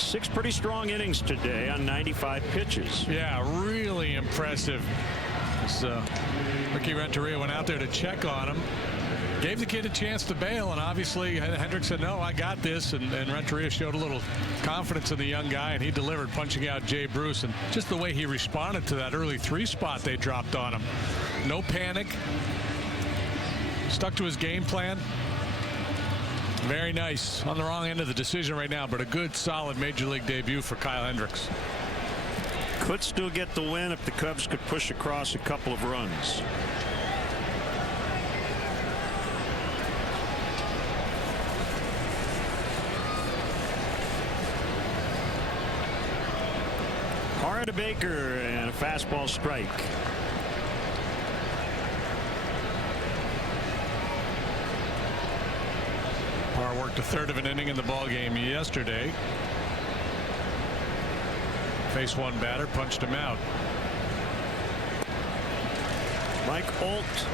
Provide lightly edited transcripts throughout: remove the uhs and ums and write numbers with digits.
6 pretty strong innings today on 95 pitches. Yeah, really impressive. Ricky Renteria went out there to check on him. Gave the kid a chance to bail, and obviously Hendricks said, no, I got this, and Renteria showed a little confidence in the young guy, and he delivered, punching out Jay Bruce. And just the way he responded to that early 3 spot they dropped on him. No panic. Stuck to his game plan. Very nice. On the wrong end of the decision right now, but a good, solid Major League debut for Kyle Hendricks. Could still get the win if the Cubs could push across a couple of runs. Hard to Baker, and a fastball strike. Parr worked a third of an inning in the ball game yesterday. Faced one batter, punched him out. Mike Olt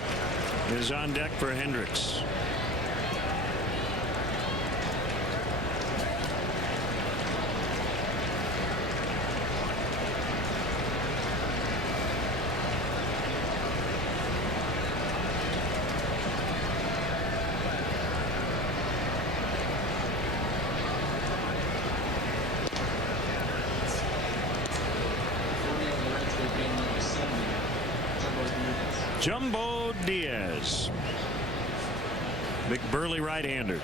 is on deck for Hendricks. Jumbo Diaz, big burly right-hander.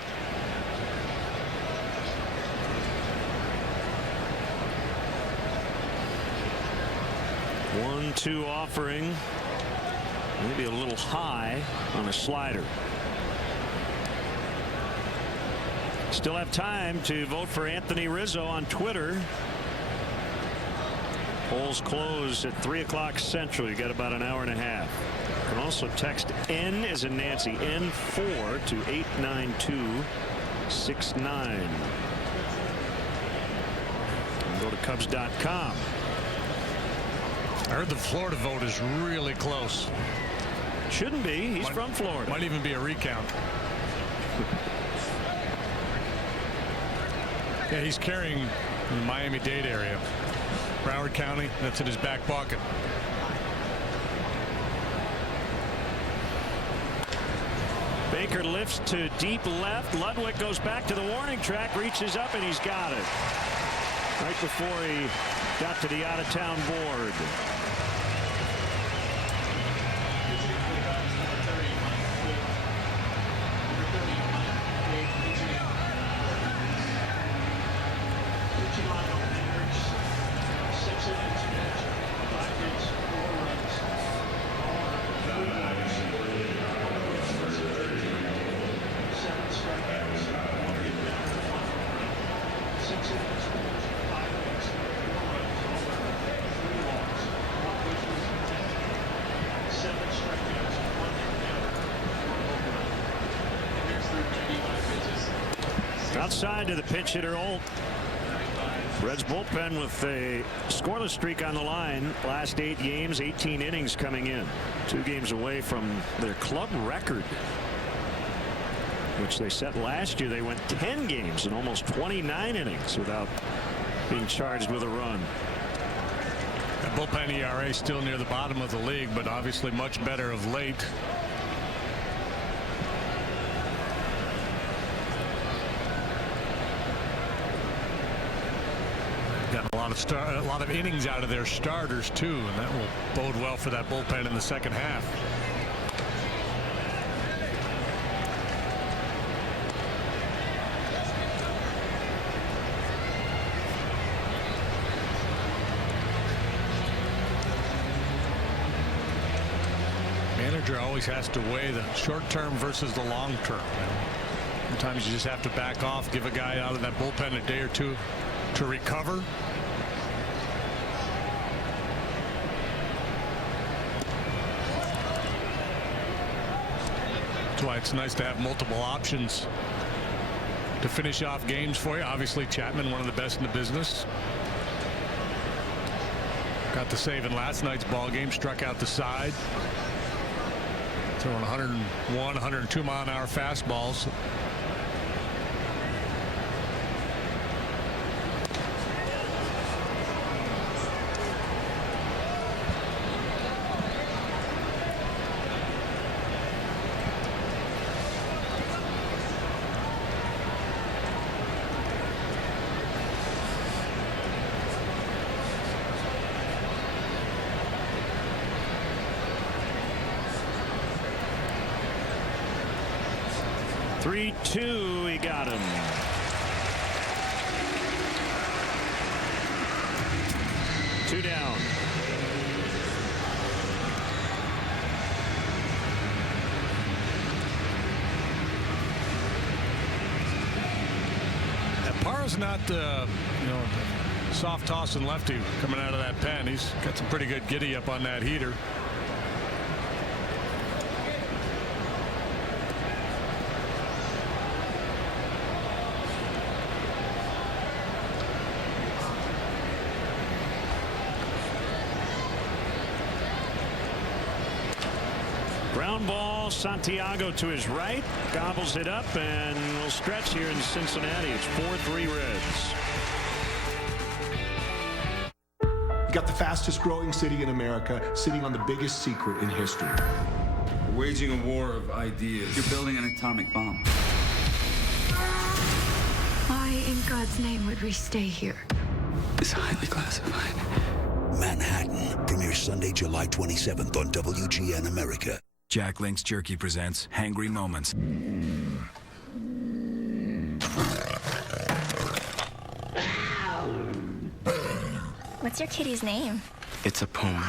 One-two offering, maybe a little high on a slider. Still have time to vote for Anthony Rizzo on Twitter. Polls close at 3 o'clock Central. You got about an hour and a half. You can also text N as in Nancy, N4 to 89269. And go to Cubs.com. I heard the Florida vote is really close. Shouldn't be. He's from Florida. Might even be a recount. Yeah, he's carrying the Miami-Dade area. Broward County, that's in his back pocket. Baker lifts to deep left. Ludwig goes back to the warning track, reaches up, and he's got it. Right before he got to the out-of-town board. Outside to the pinch hitter Olt. Reds bullpen with a scoreless streak on the line. Last 8 games, 18 innings coming in. 2 games away from their club record, which they set last year. They went 10 games and almost 29 innings without being charged with a run. The bullpen ERA still near the bottom of the league, but obviously much better of late. Got a lot of innings out of their starters too, and that will bode well for that bullpen in the second half. Manager always has to weigh the short term versus the long term. Sometimes you just have to back off, give a guy out of that bullpen a day or two to recover. That's why it's nice to have multiple options to finish off games for you. Obviously Chapman, one of the best in the business. Got the save in last night's ball game, struck out the side. Throwing 101, 102 mile an hour fastballs. 3-2. He got him. Two down. Parr's not the soft tossing lefty coming out of that pen. He's got some pretty good giddy up on that heater. Ground ball. Santiago to his right, gobbles it up, and will stretch here in Cincinnati. It's 4-3 Reds. You got the fastest growing city in America sitting on the biggest secret in history. We're waging a war of ideas. You're building an atomic bomb. Why in God's name would we stay here? It's highly classified. Manhattan premieres Sunday, July 27th on WGN America. Jack Link's Jerky presents Hangry Moments. What's your kitty's name? It's a puma.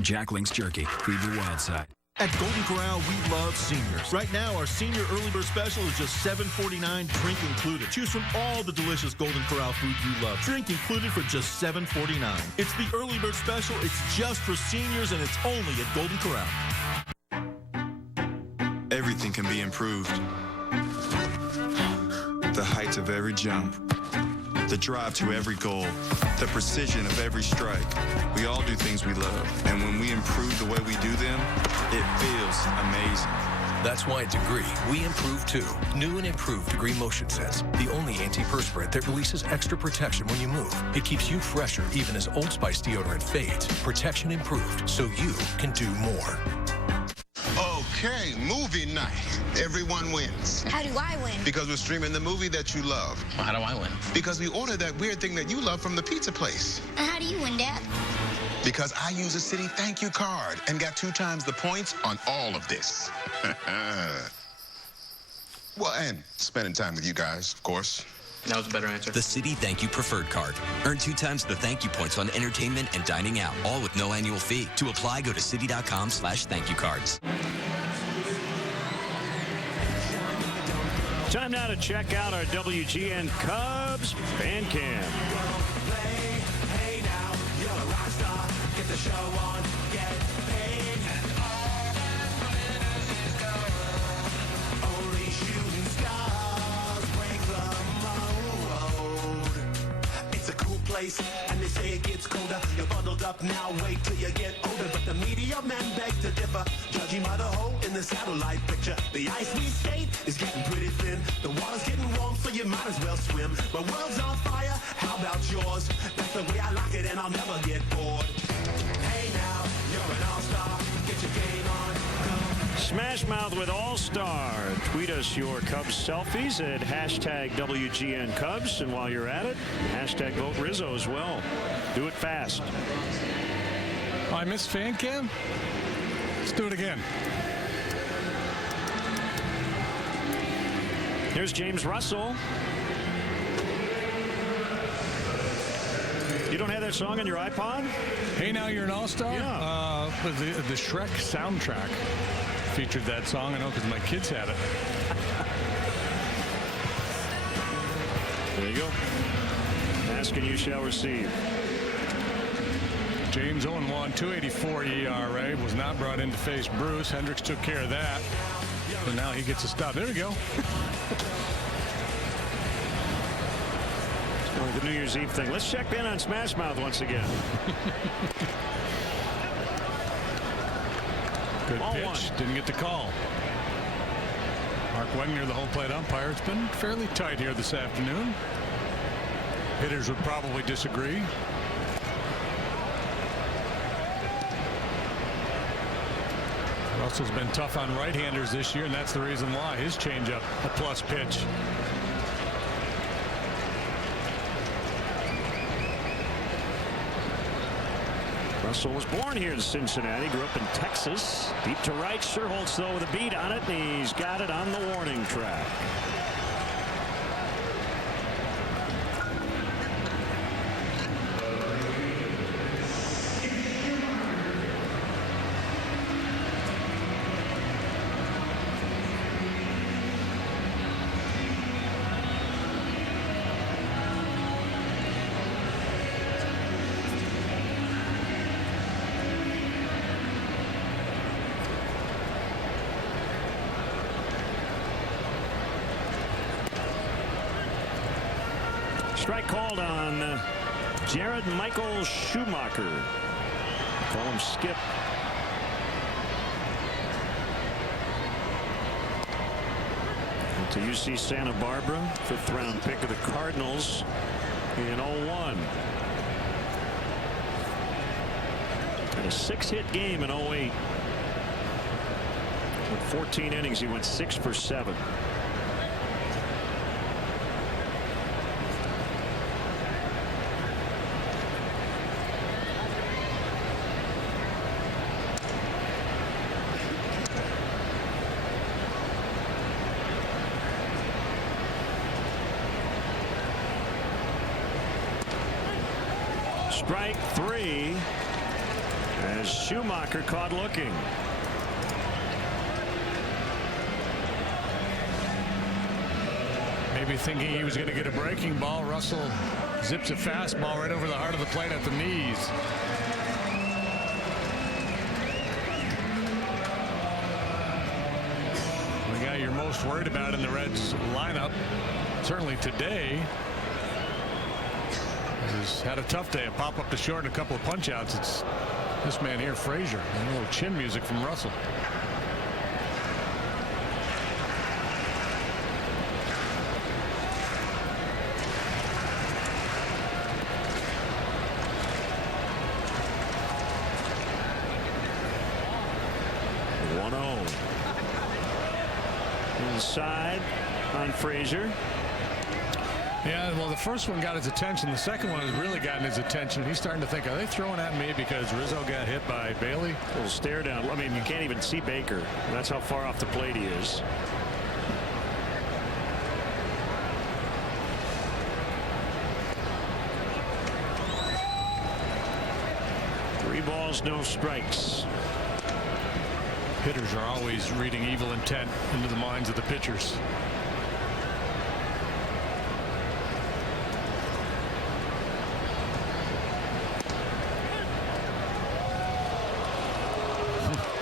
Jack Link's Jerky. Feed your wild side. At Golden Corral, we love seniors. Right now, our senior early bird special is just $7.49, drink included. Choose from all the delicious Golden Corral food you love. Drink included for just $7.49. It's the early bird special. It's just for seniors, and it's only at Golden Corral. Everything can be improved. The heights of every jump, the drive to every goal, the precision of every strike. We all do things we love, and when we improve the way we do them, it feels amazing. That's why at Degree, we improve too. New and improved Degree Motion Sense, the only antiperspirant that releases extra protection when you move. It keeps you fresher even as Old Spice deodorant fades. Protection improved, so you can do more. Okay, movie night. Everyone wins. How do I win? Because we're streaming the movie that you love. Well, how do I win? Because we ordered that weird thing that you love from the pizza place. And how do you win, Dad? Because I use a City thank you card and got 2 times the points on all of this. Well, and spending time with you guys, of course. That was a better answer. The Citi Thank You Preferred Card. Earn 2 times the thank you points on entertainment and dining out, all with no annual fee. To apply, go to Citi.com/thankyoucards. Time now to check out our WGN Cubs fan cam. And they say it gets colder. You're bundled up now, wait till you get older. But the media men beg to differ, judging by the hole in the satellite picture. The ice we skate is getting pretty thin. The water's getting warm, so you might as well swim. My world's on fire, how about yours? That's the way I like it, and I'll never get bored. Hey now, you're an all-star. Get your game on. Smash Mouth with All-Star. Tweet us your Cubs selfies at #WGN Cubs. And while you're at it, #vote Rizzo as well. Do it fast. Oh, I missed fan cam? Let's do it again. Here's James Russell. You don't have that song on your iPod? Hey, now you're an all-star? Yeah. The Shrek soundtrack featured that song. I know because my kids had it. There you go. Ask and you shall receive. James 0-1, 2.84 ERA, was not brought in to face Bruce. Hendricks took care of that. So now he gets a stop. There we go. The New Year's Eve thing. Let's check in on Smash Mouth once again. Good Ball pitch. 1. Didn't get the call. Mark Wegner, the home plate umpire. It's been fairly tight here this afternoon. Hitters would probably disagree. Russell's been tough on right-handers this year, and that's the reason why. His changeup, a plus pitch. Russell was born here in Cincinnati, grew up in Texas. Deep to right, Sherholtz though with a beat on it, and he's got it on the warning track. Strike called on Jared Michael Schumacher. Call him Skip. To UC Santa Barbara, 5th round pick of the Cardinals in 01. And a 6-hit game in 08. With 14 innings, he went 6 for 7. Strike 3 as Schumacher caught looking. Maybe thinking he was going to get a breaking ball. Russell zips a fastball right over the heart of the plate at the knees. The guy you're most worried about in the Reds lineup, certainly today, has had a tough day. A pop up to short and a couple of punch outs. It's this man here, Frazier. And a little chin music from Russell. Inside on Frazier. Yeah, well, the first one got his attention. The second one has really gotten his attention. He's starting to think, are they throwing at me because Rizzo got hit by Bailey? A little stare down. I mean, you can't even see Baker. That's how far off the plate he is. Three balls, no strikes. Hitters are always reading evil intent into the minds of the pitchers.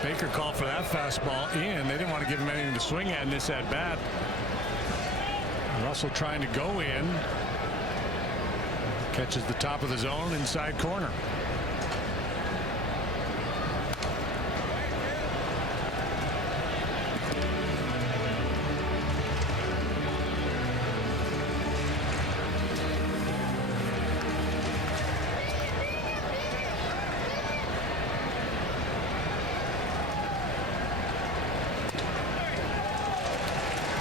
Baker called for that fastball in. They didn't want to give him anything to swing at in this at bat. Russell trying to go in. Catches the top of the zone inside corner.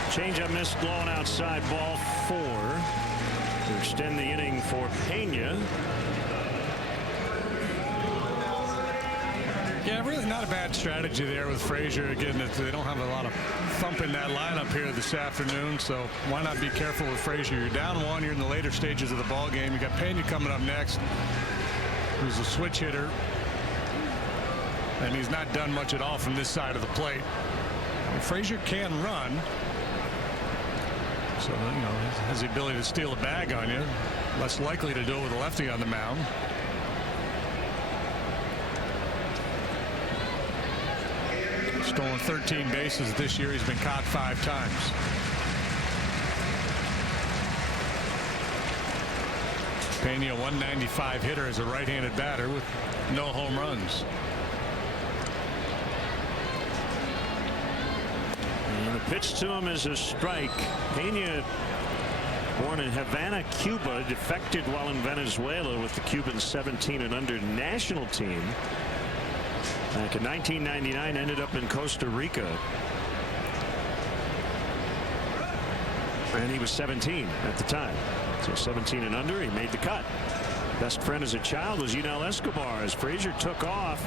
Changeup missed, blown outside, ball 4 to extend the inning for Pena. Yeah, really not a bad strategy there with Frazier. Again, they don't have a lot of thump in that lineup here this afternoon, so why not be careful with Frazier? You're down 1, you're in the later stages of the ball game. You got Pena coming up next, who's a switch hitter, and he's not done much at all from this side of the plate. Frazier can run. So, you know, has the ability to steal a bag on you. Less likely to do it with a lefty on the mound. Stolen 13 bases this year. He's been caught 5 times. Pena, a 195 hitter as a right-handed batter with no home runs. And the pitch to him is a strike. Pena, born in Havana, Cuba, defected while in Venezuela with the Cuban 17 and under national team. Back in 1999, ended up in Costa Rica. And he was 17 at the time. So 17 and under, he made the cut. best friend as a child was Yunel Escobar, as Frazier took off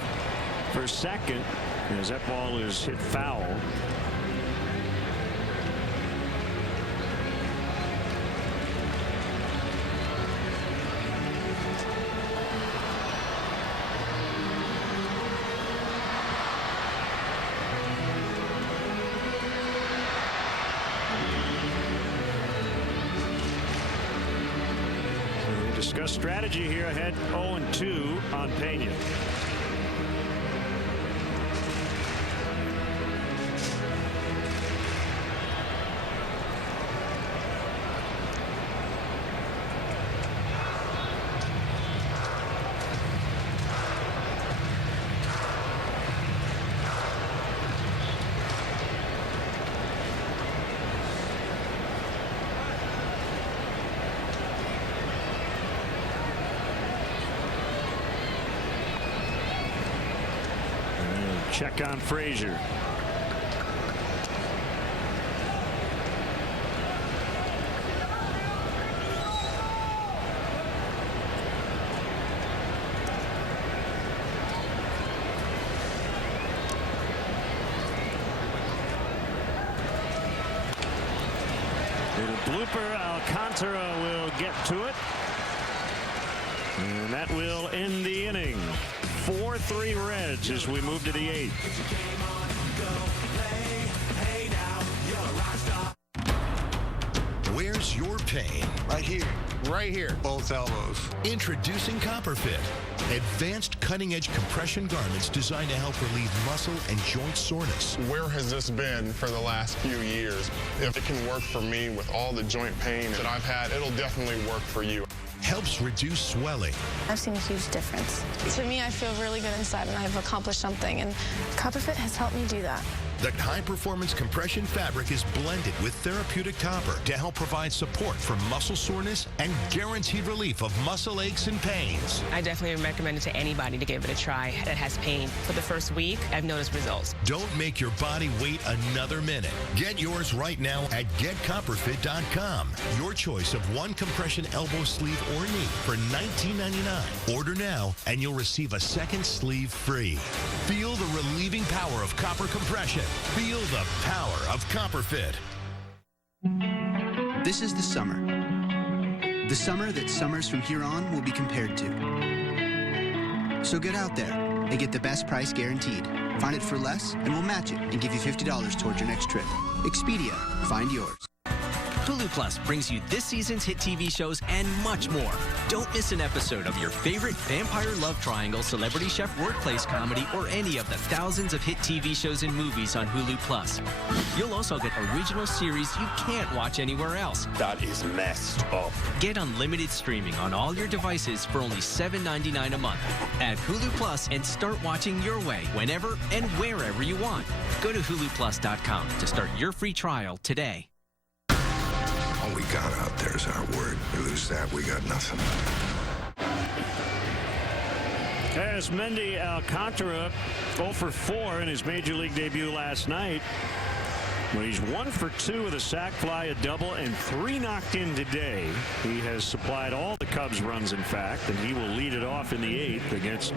for second as that ball is hit foul. Discuss strategy here ahead 0-2 on Pena. Check on Frazier. Little blooper. Alcantara will get to it. And that will end the inning. 4-3 Reds as we move to the 8th. Where's your pain? Right here. Right here. Both elbows. Introducing CopperFit. Advanced cutting-edge compression garments designed to help relieve muscle and joint soreness. Where has this been for the last few years? If it can work for me with all the joint pain that I've had, it'll definitely work for you. Helps reduce swelling. I've seen a huge difference. To me, I feel really good inside and I've accomplished something, and CopperFit has helped me do that. The high-performance compression fabric is blended with therapeutic copper to help provide support for muscle soreness and guaranteed relief of muscle aches and pains. I definitely recommend it to anybody to give it a try that has pain. For the first week, I've noticed results. Don't make your body wait another minute. Get yours right now at getcopperfit.com. Your choice of one compression elbow sleeve or knee for $19.99. Order now and you'll receive a second sleeve free. Feel the relieving power of copper compression. Feel the power of CopperFit. This is the summer. The summer that summers from here on will be compared to. So get out there and get the best price guaranteed. Find it for less and we'll match it and give you $50 towards your next trip. Expedia. Find yours. Hulu Plus brings you this season's hit TV shows and much more. Don't miss an episode of your favorite vampire love triangle, celebrity chef workplace comedy, or any of the thousands of hit TV shows and movies on Hulu Plus. You'll also get original series you can't watch anywhere else. That is messed up. Get unlimited streaming on all your devices for only $7.99 a month. Add Hulu Plus and start watching your way whenever and wherever you want. Go to huluplus.com to start your free trial today. All we got out there is our word. We lose that, we got nothing. As Mendy Alcantara 0 for 4 in his major league debut last night. Well, he's 1 for 2 with a sac fly, a double, and 3 knocked in today. He has supplied all the Cubs runs, in fact, and he will lead it off in the 8th against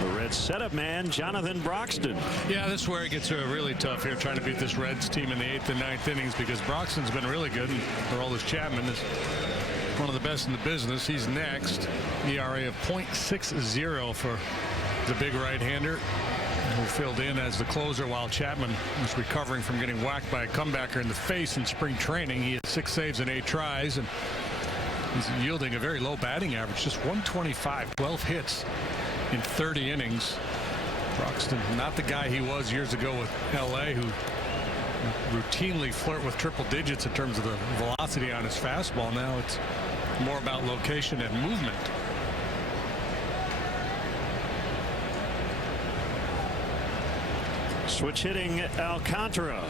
the Reds setup man, Jonathan Broxton. Yeah, this is where it gets really tough here, trying to beat this Reds team in the 8th and 9th innings, because Broxton's been really good, and Aroldis Chapman is one of the best in the business. He's next. ERA of .60 for the big right-hander, who filled in as the closer while Chapman was recovering from getting whacked by a comebacker in the face in spring training. He had 6 saves and 8 tries, and he's yielding a very low batting average, just 125, 12 hits in 30 innings. Broxton, not the guy he was years ago with LA, who routinely flirt with triple digits in terms of the velocity on his fastball. Now it's more about location and movement. Switch hitting Alcantara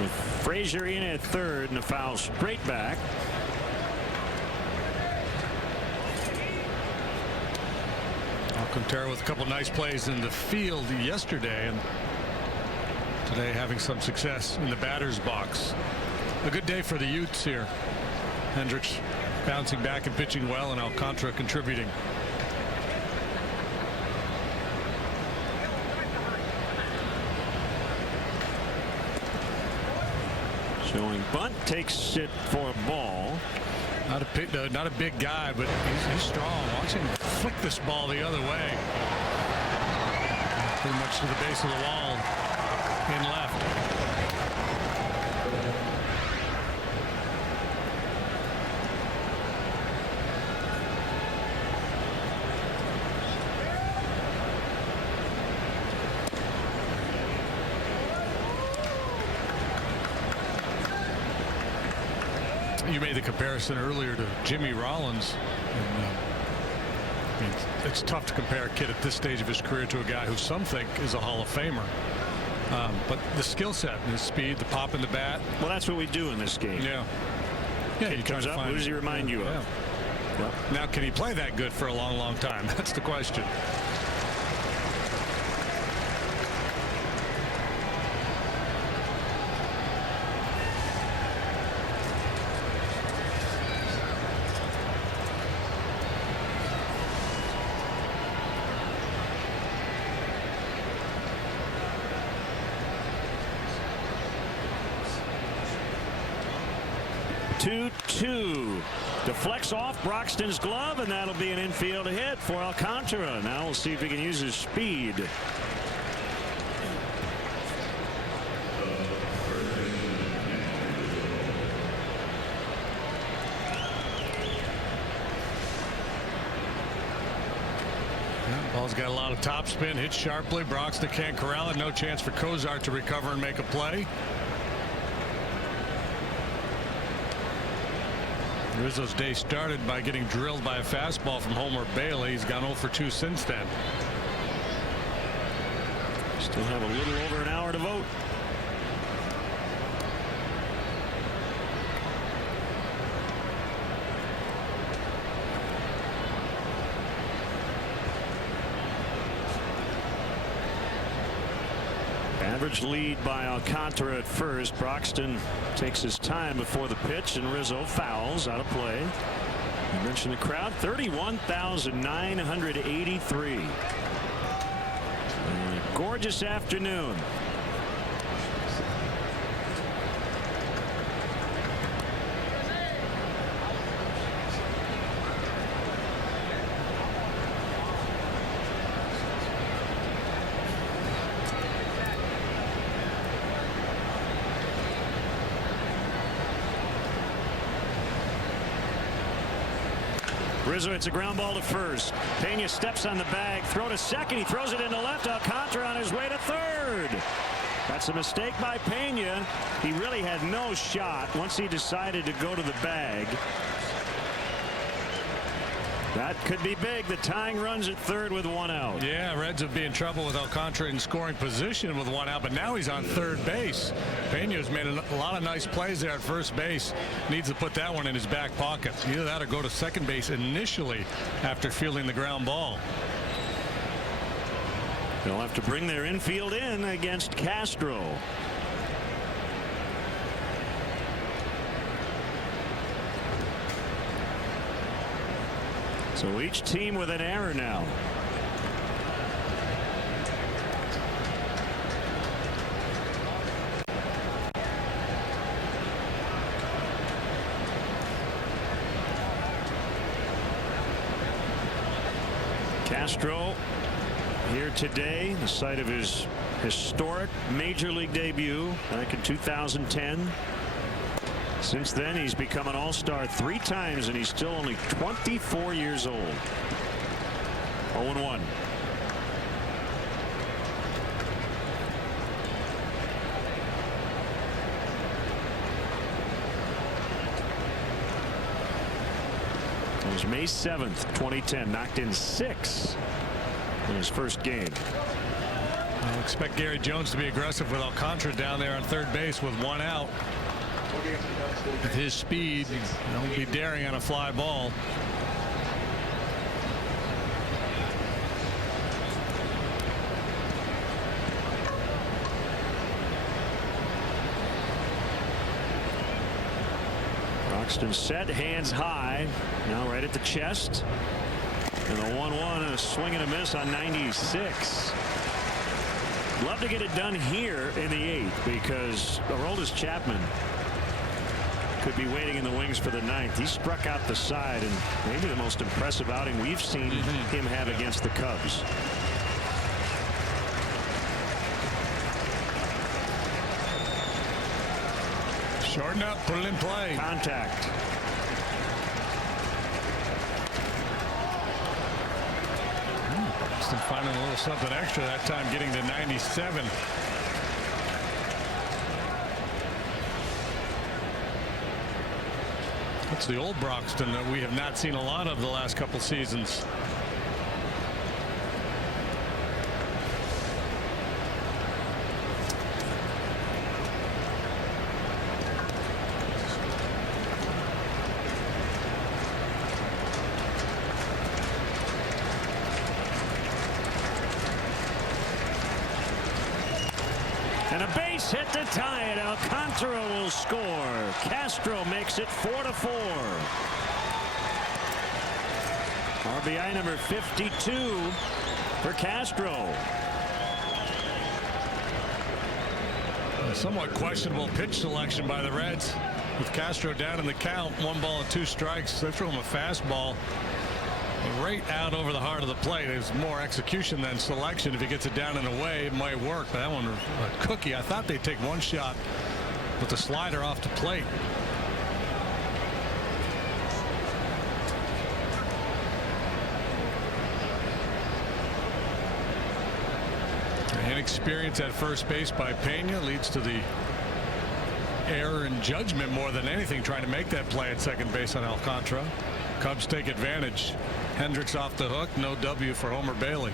with Frazier in at third and a foul straight back. Alcantara with a couple nice plays in the field yesterday, and today having some success in the batter's box. A good day for the Utes here. Hendricks bouncing back and pitching well, and Alcantara contributing. Showing bunt, takes it for a ball. Not a big guy, but he's strong. Watch him flick this ball the other way. Pretty much to the base of the wall in left. You made the comparison earlier to Jimmy Rollins. And, I mean, it's tough to compare a kid at this stage of his career to a guy who some think is a Hall of Famer. But the skill set and his speed, the pop in the bat. Well, that's what we do in this game. Yeah. He comes up. Who does he remind you of? Yeah. Well, now, can he play that good for a long, long time? That's the question. Deflects off Broxton's glove, and that'll be an infield hit for Alcantara. Now we'll see if he can use his speed. Ball's got a lot of top spin, hits sharply. Broxton can't corral it. No chance for Cozart to recover and make a play. Rizzo's day started by getting drilled by a fastball from Homer Bailey. He's gone 0 for 2 since then. Still have a little over an hour to vote. Average lead by Alcantara at first. Broxton takes his time before the pitch, and Rizzo fouls out of play. You mentioned the crowd, 31,983. Gorgeous afternoon. Rizzo hits a ground ball to first. Pena steps on the bag. Throw to second. He throws it into left. Alcantara on his way to third. That's a mistake by Pena. He really had no shot once he decided to go to the bag. That could be big. The tying runs at third with 1 out. Yeah, Reds would be in trouble with Alcantara in scoring position with 1 out, but now he's on third base. Pena's made a lot of nice plays there at first base. Needs to put that one in his back pocket. Either that or go to second base initially after fielding the ground ball. They'll have to bring their infield in against Castro. So each team with an error now. Castro here today, the site of his historic major league debut back in 2010. Since then, he's become an all-star 3 times, and he's still only 24 years old. 0-1. It was May 7th, 2010. Knocked in 6 in his first game. I'll expect Gary Jones to be aggressive with Alcantara down there on third base with 1 out. With his speed, he'll be daring on a fly ball. Broxton set, hands high, now right at the chest, and the 1-1 and a swing and a miss on 96. Love to get it done here in the 8th because Aroldis Chapman could be waiting in the wings for the 9th. He struck out the side, and maybe the most impressive outing we've seen him have against the Cubs. Shorten up, put it in play. Contact. Broxton finding a little something extra that time, getting to 97. That's the old Broxton that we have not seen a lot of the last couple seasons. And a base hit to tie it. Alcantara will score. Castro makes it 4-4. RBI number 52 for Castro. A somewhat questionable pitch selection by the Reds with Castro down in the count. 1 ball and 2 strikes. They throw him a fastball right out over the heart of the plate. There's more execution than selection. If he gets it down and away, it might work. But that one, a cookie. I thought they'd take 1 shot with the slider off the plate. Inexperience at first base by Pena leads to the error in judgment more than anything, trying to make that play at second base on Alcantara. Cubs take advantage. Hendricks off the hook. No W for Homer Bailey.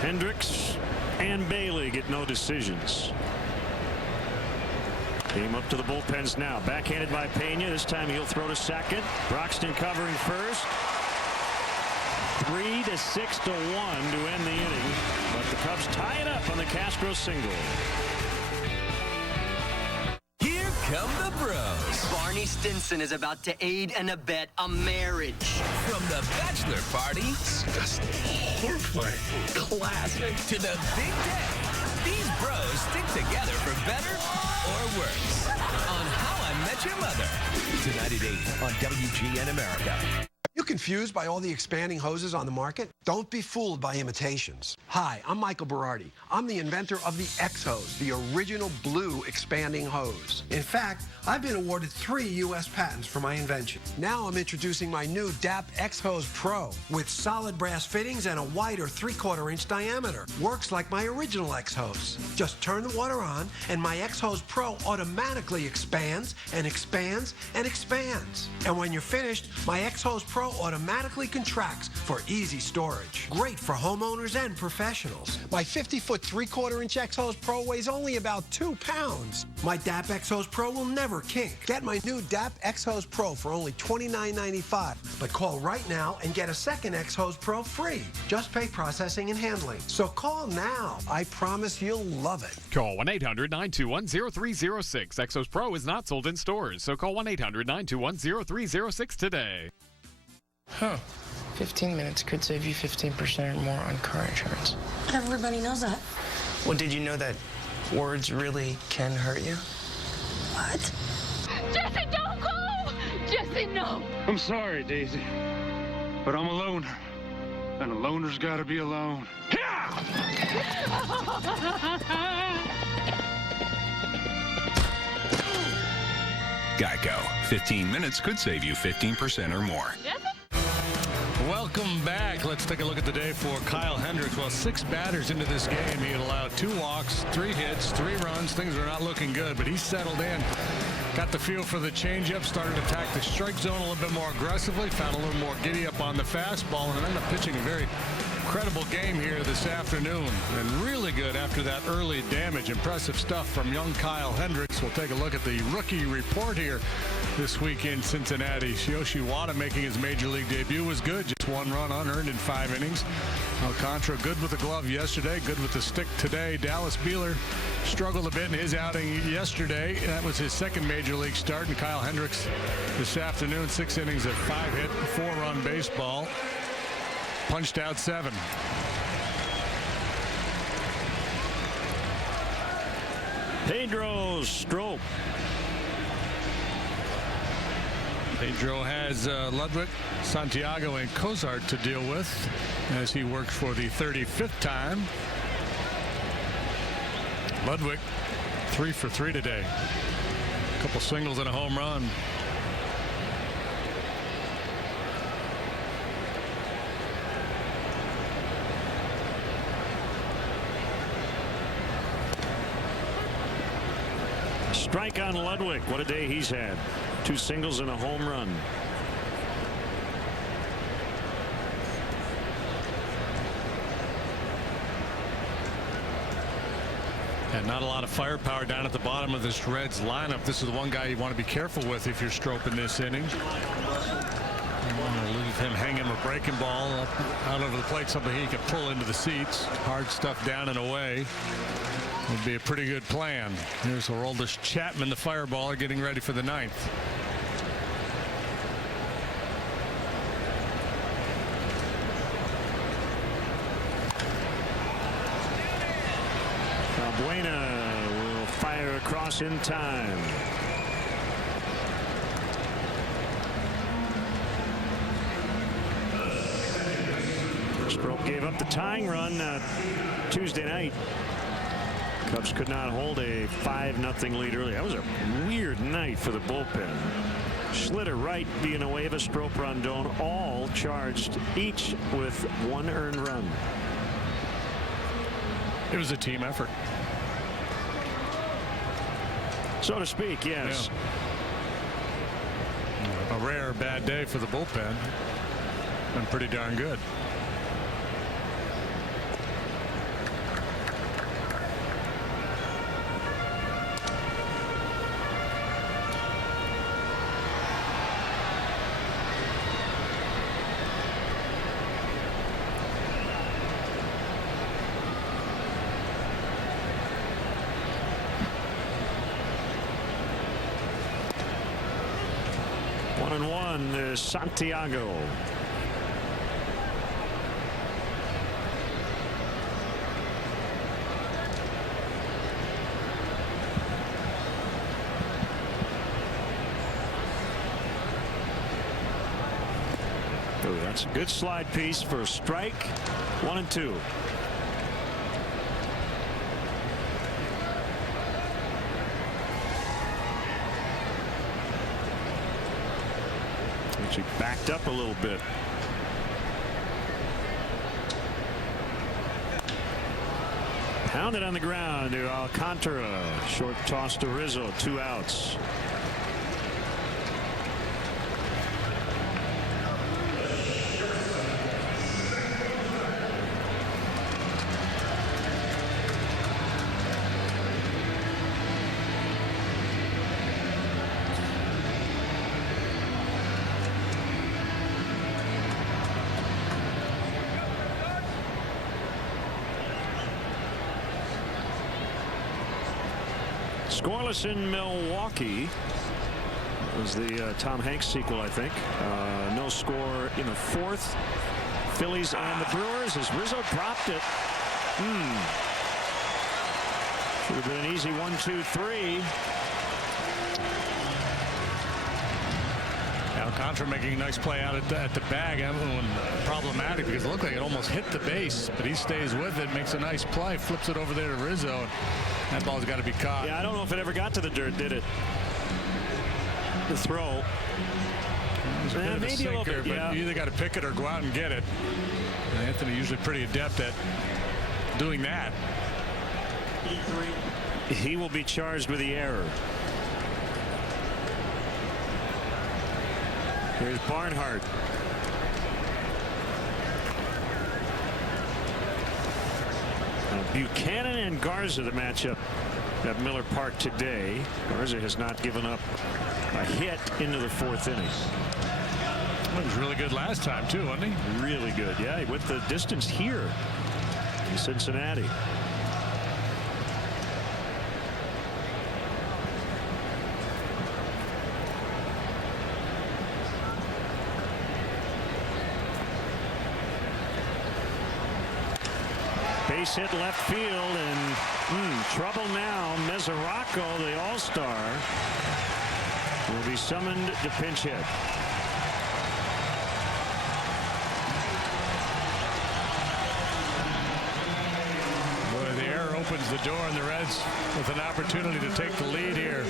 Hendricks and Bailey get no decisions. Game up to the bullpens now. Backhanded by Pena. This time he'll throw to second. Broxton covering first. 3-6-1 to end the inning. But the Cubs tie it up on the Castro single. Here come the bros. Barney Stinson is about to aid and abet a marriage. From the bachelor party, disgusting, horrifying, classic, to the big day. These bros stick together for better or worse. On How I Met Your Mother. Tonight at 8 on WGN America. You confused by all the expanding hoses on the market? Don't be fooled by imitations. Hi, I'm Michael Berardi. I'm the inventor of the X-Hose, the original blue expanding hose. In fact, I've been awarded 3 U.S. patents for my invention. Now I'm introducing my new DAP X-Hose Pro with solid brass fittings and a wider 3/4 inch diameter. Works like my original X-Hose. Just turn the water on and my X-Hose Pro automatically expands and expands and expands. And when you're finished, my X-Hose Pro automatically contracts for easy storage. Great for homeowners and professionals. My 50-foot 3/4 inch X-Hose Pro weighs only about 2 pounds. My DAP X-Hose Pro will never kink. Get my new DAP X-Hose Pro for only $29.95. But call right now and get a second X-Hose Pro free. Just pay processing and handling. So call now. I promise you'll love it. Call 1-800-921-0306. X-Hose Pro is not sold in stores, so call 1-800-921-0306 today. Huh. 15 minutes could save you 15% or more on car insurance. Everybody knows that. Well, did you know that words really can hurt you? What? Jesse, don't go! Jesse, no! I'm sorry, Daisy, but I'm a loner, and a loner's gotta be alone. Geico. 15 minutes could save you 15% or more. Welcome back. Let's take a look at the day for Kyle Hendricks. Well, 6 batters into this game. He had allowed 2 walks, 3 hits, 3 runs. Things are not looking good, but he's settled in. Got the feel for the changeup, started to attack the strike zone a little bit more aggressively, found a little more giddy up on the fastball, and ended up pitching a very credible game here this afternoon. And really good after that early damage. Impressive stuff from young Kyle Hendricks. We'll take a look at the rookie report here this week in Cincinnati. Yoshiwada making his major league debut was good. Just 1 run unearned in 5 innings. Alcantara good with the glove yesterday, good with the stick today. Dallas Beeler struggled a bit in his outing yesterday. That was his 2nd major league start. And Kyle Hendricks this afternoon, 6 innings of 5-hit, 4-run baseball. Punched out 7. Pedro Strop. Pedro has Ludwig, Santiago, and Cozart to deal with as he works for the 35th time. Ludwig 3 for 3 today. A couple singles and a home run. Strike on Ludwig. What a day he's had. 2 singles and a home run. And not a lot of firepower down at the bottom of this Reds lineup. This is the one guy you want to be careful with if you're Strop in this inning. You want to leave him hanging a breaking ball up out over the plate, something he can pull into the seats. Hard stuff down and away would be a pretty good plan. Here's Aroldis Chapman, the fireballer, getting ready for the 9th. Buena will fire across in time. Strop gave up the tying run Tuesday night. Cubs could not hold a 5-0 lead early. That was a weird night for the bullpen. Schlitter, Wright, Villanueva, Strop, Rondon, all charged, each with 1 earned run. It was a team effort, so to speak. Yes. Yeah. A rare bad day for the bullpen. Been pretty darn good. Santiago. Oh, that's a good slide piece for a strike. 1-2. She backed up a little bit. Pounded on the ground to Alcantara. Short toss to Rizzo. 2 outs. Scoreless in Milwaukee. That was the Tom Hanks sequel, I think. No score in the 4th. Phillies and the Brewers as Rizzo dropped it. Should have been an easy 1-2-3. Alcantara making a nice play out at the bag. Problematic because it looked like it almost hit the base, but he stays with it, makes a nice play, flips it over there to Rizzo. That ball's got to be caught. Yeah, I don't know if it ever got to the dirt, did it? The throw. Maybe a little bit, yeah. You either got to pick it or go out and get it. And Anthony usually pretty adept at doing that. He will be charged with the error. Here's Barnhart. Buchanan and Garza, the matchup at Miller Park today. Garza has not given up a hit into the 4th inning. He was really good last time too, wasn't he? Really good. Yeah, he went the distance here in Cincinnati. Base hit left field, and trouble now. Mesoraco, the all-star, will be summoned to pinch hit. Boy, the error opens the door, and the Reds with an opportunity to take the lead here.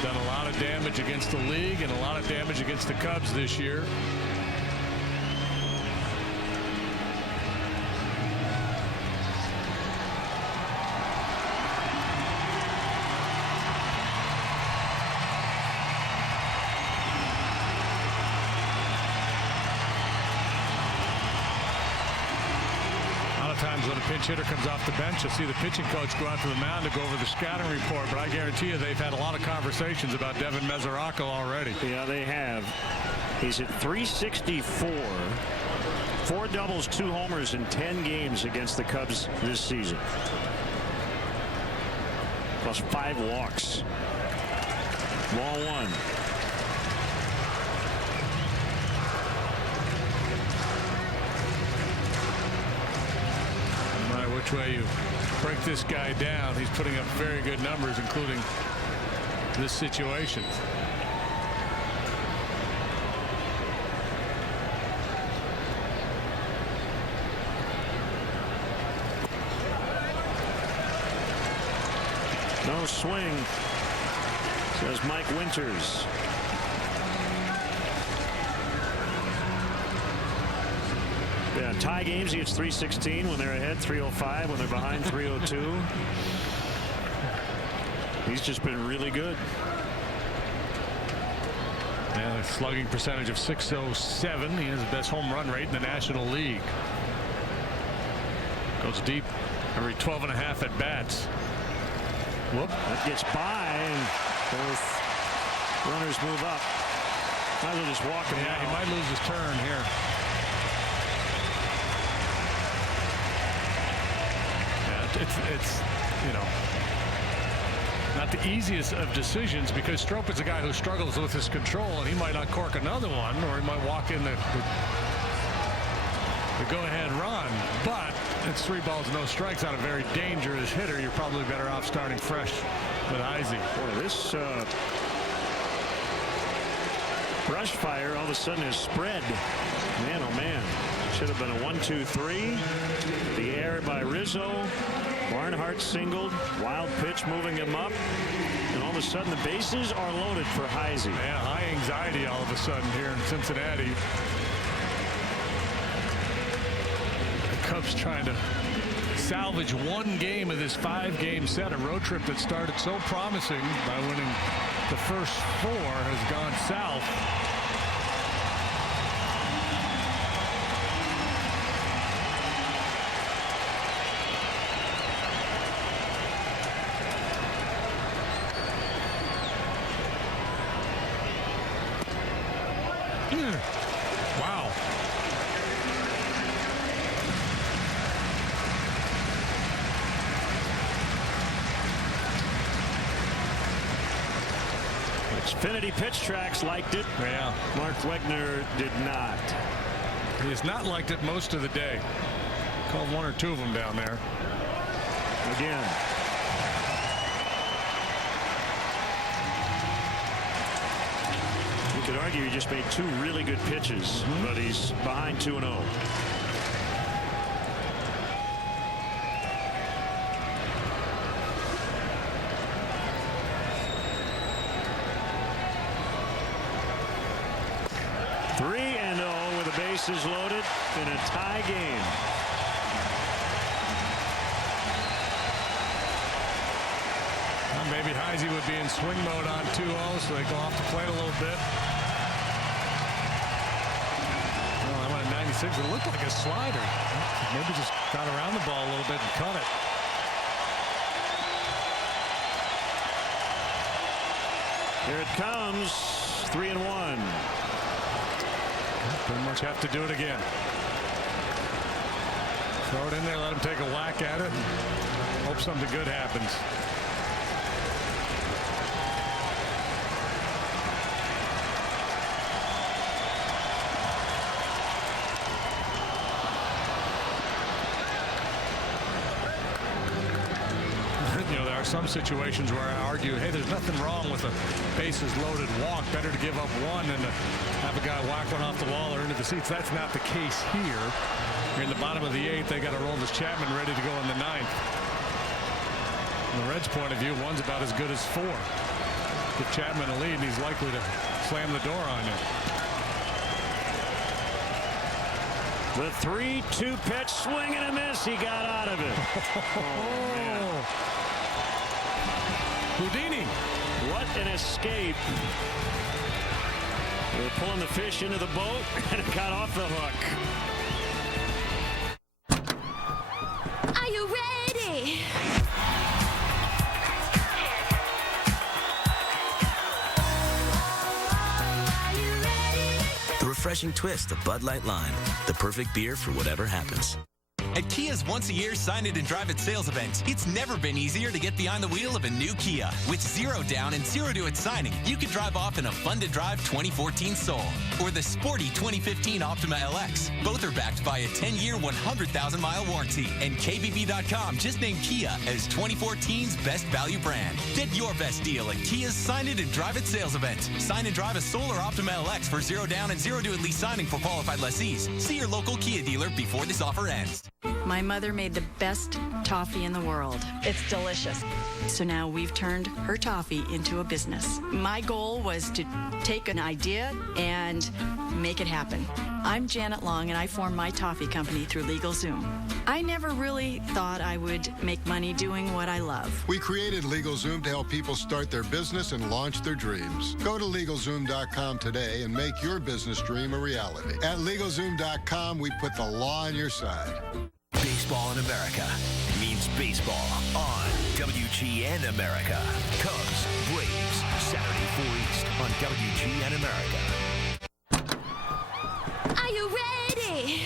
Done a lot of damage against the league and a lot of damage against the Cubs this year. Times when a pinch hitter comes off the bench, you'll see the pitching coach go out to the mound to go over the scouting report, but I guarantee you they've had a lot of conversations about Devin Mesoraco already. Yeah, they have. He's at .364, 4 doubles, 2 homers in 10 games against the Cubs this season, plus 5 walks. Ball 1. Which way you break this guy down, he's putting up very good numbers, including this situation. No swing, says Mike Winters. Yeah, tie games, he hits .316 when they're ahead, .305 when they're behind, .302. He's just been really good. Yeah, a slugging percentage of .607. He has the best home run rate in the National League. Goes deep every 12.5 at bats. Whoop, that gets by, and both runners move up. Might as well just walk him out. He might lose his turn here. It's you know, not the easiest of decisions, because Strop is a guy who struggles with his control, and he might not cork another one, or he might walk in the go-ahead run. But it's 3 balls, no strikes on a very dangerous hitter. You're probably better off starting fresh with Izzy. Boy, this brush fire all of a sudden has spread. Man, oh man. Should have been a 1-2-3. The error by Rizzo. Barnhart singled. Wild pitch moving him up. And all of a sudden the bases are loaded for Heisey. Yeah, high anxiety all of a sudden here in Cincinnati. The Cubs trying to salvage 1 game of this 5-game set. A road trip that started so promising by winning the first 4 has gone south. Wow. Xfinity Pitch Tracks liked it. Yeah. Mark Wegner did not. He has not liked it most of the day. Called 1 or 2 of them down there. Again. You could argue he just made 2 really good pitches, but he's behind 2-0. with the bases loaded in a tie game. Maybe Heisey would be in swing mode on 2-0, so they go off the plate a little bit. Well, I'm at 96. It looked like a slider. Maybe just got around the ball a little bit and cut it. Here it comes. 3-1. Pretty much have to do it again. Throw it in there, let him take a whack at it, and hope something good happens. Some situations where I argue, hey, there's nothing wrong with a bases loaded walk. Better to give up one than to have a guy whack one off the wall or into the seats. That's not the case here. You're in the bottom of the 8th. They got to roll this Chapman ready to go in the 9th. From the Reds' point of view, one's about as good as 4. Give Chapman a lead, and he's likely to slam the door on you. The 3-2 pitch, swing and a miss. He got out of it. Oh, man. Houdini. What an escape. They were pulling the fish into the boat, and it got off the hook. Are you ready? The refreshing twist of Bud Light Lime. The perfect beer for whatever happens. At Kia's once-a-year Sign It and Drive It sales event, it's never been easier to get behind the wheel of a new Kia. With 0 down and 0 to its signing, you could drive off in a fun-to-drive 2014 Soul or the sporty 2015 Optima LX. Both are backed by a 10-year, 100,000-mile warranty. And KBB.com just named Kia as 2014's best value brand. Get your best deal at Kia's Sign It and Drive It sales event. Sign and drive a Soul or Optima LX for 0 down and 0 to at least signing for qualified lessees. See your local Kia dealer before this offer ends. My mother made the best toffee in the world. It's delicious. So now we've turned her toffee into a business. My goal was to take an idea and make it happen. I'm Janet Long, and I formed my toffee company through LegalZoom. I never really thought I would make money doing what I love. We created LegalZoom to help people start their business and launch their dreams. Go to LegalZoom.com today and make your business dream a reality. At LegalZoom.com, we put the law on your side. Baseball in America means baseball on WGN America. Cubs, Braves, Saturday 4 East on WGN America. Are you ready?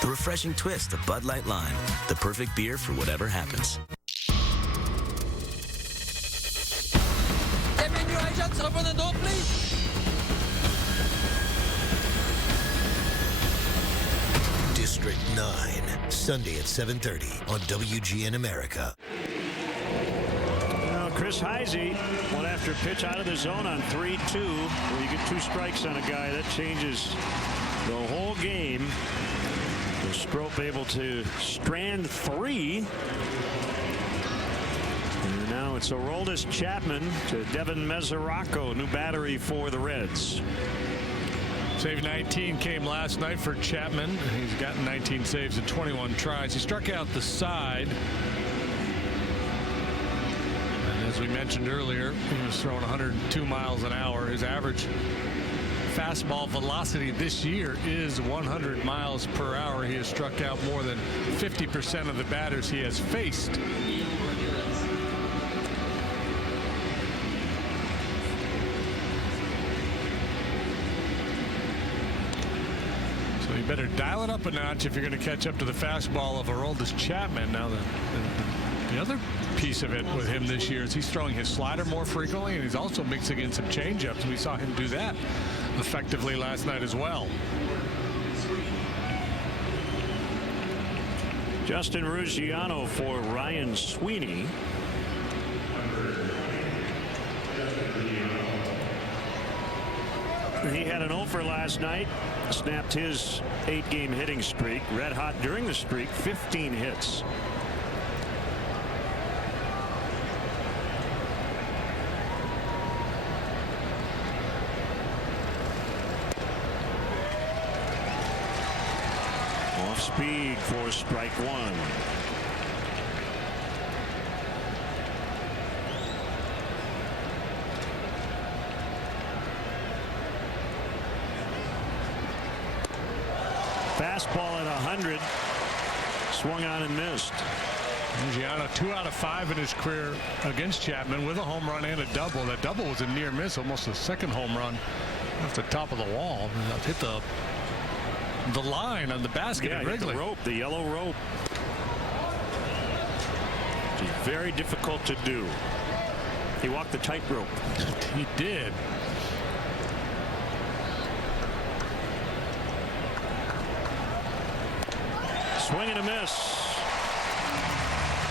The refreshing twist of Bud Light Lime. The perfect beer for whatever happens. Open the door, please. District 9, Sunday at 7:30 on WGN America. Well, Chris Heisey went after a pitch out of the zone on 3-2, where you get 2 strikes on a guy. That changes the whole game. Strop able to strand 3. And now it's Aroldis Chapman to Devin Mesoraco, new battery for the Reds. Save 19 came last night for Chapman. He's gotten 19 saves in 21 tries. He struck out the side. And as we mentioned earlier, he was throwing 102 miles an hour. His average fastball velocity this year is 100 miles per hour. He has struck out more than 50% of the batters he has faced. You better dial it up a notch if you're going to catch up to the fastball of Aroldis Chapman. Now, the other piece of it with him this year is he's throwing his slider more frequently, and he's also mixing in some changeups. We saw him do that effectively last night as well. Justin Ruggiano for Ryan Sweeney. He had an 0 last night, snapped his 8-game hitting streak. Red hot during the streak, 15 hits. off speed for strike one. Fastball at 100. Swung on and missed. Gianna 2 out of 5 in his career against Chapman with a home run and a double. That double was a near miss, almost a second home run off the top of the wall. Hit the line on the basket at Wrigley. The rope, the yellow rope. It's very difficult to do. He walked the tightrope. He did. Swing and a miss.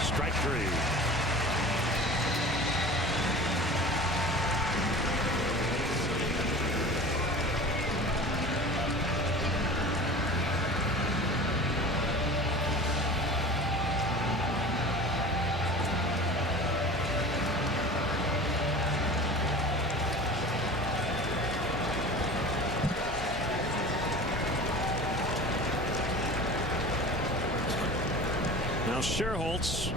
Strike 3. Now Sherholtz.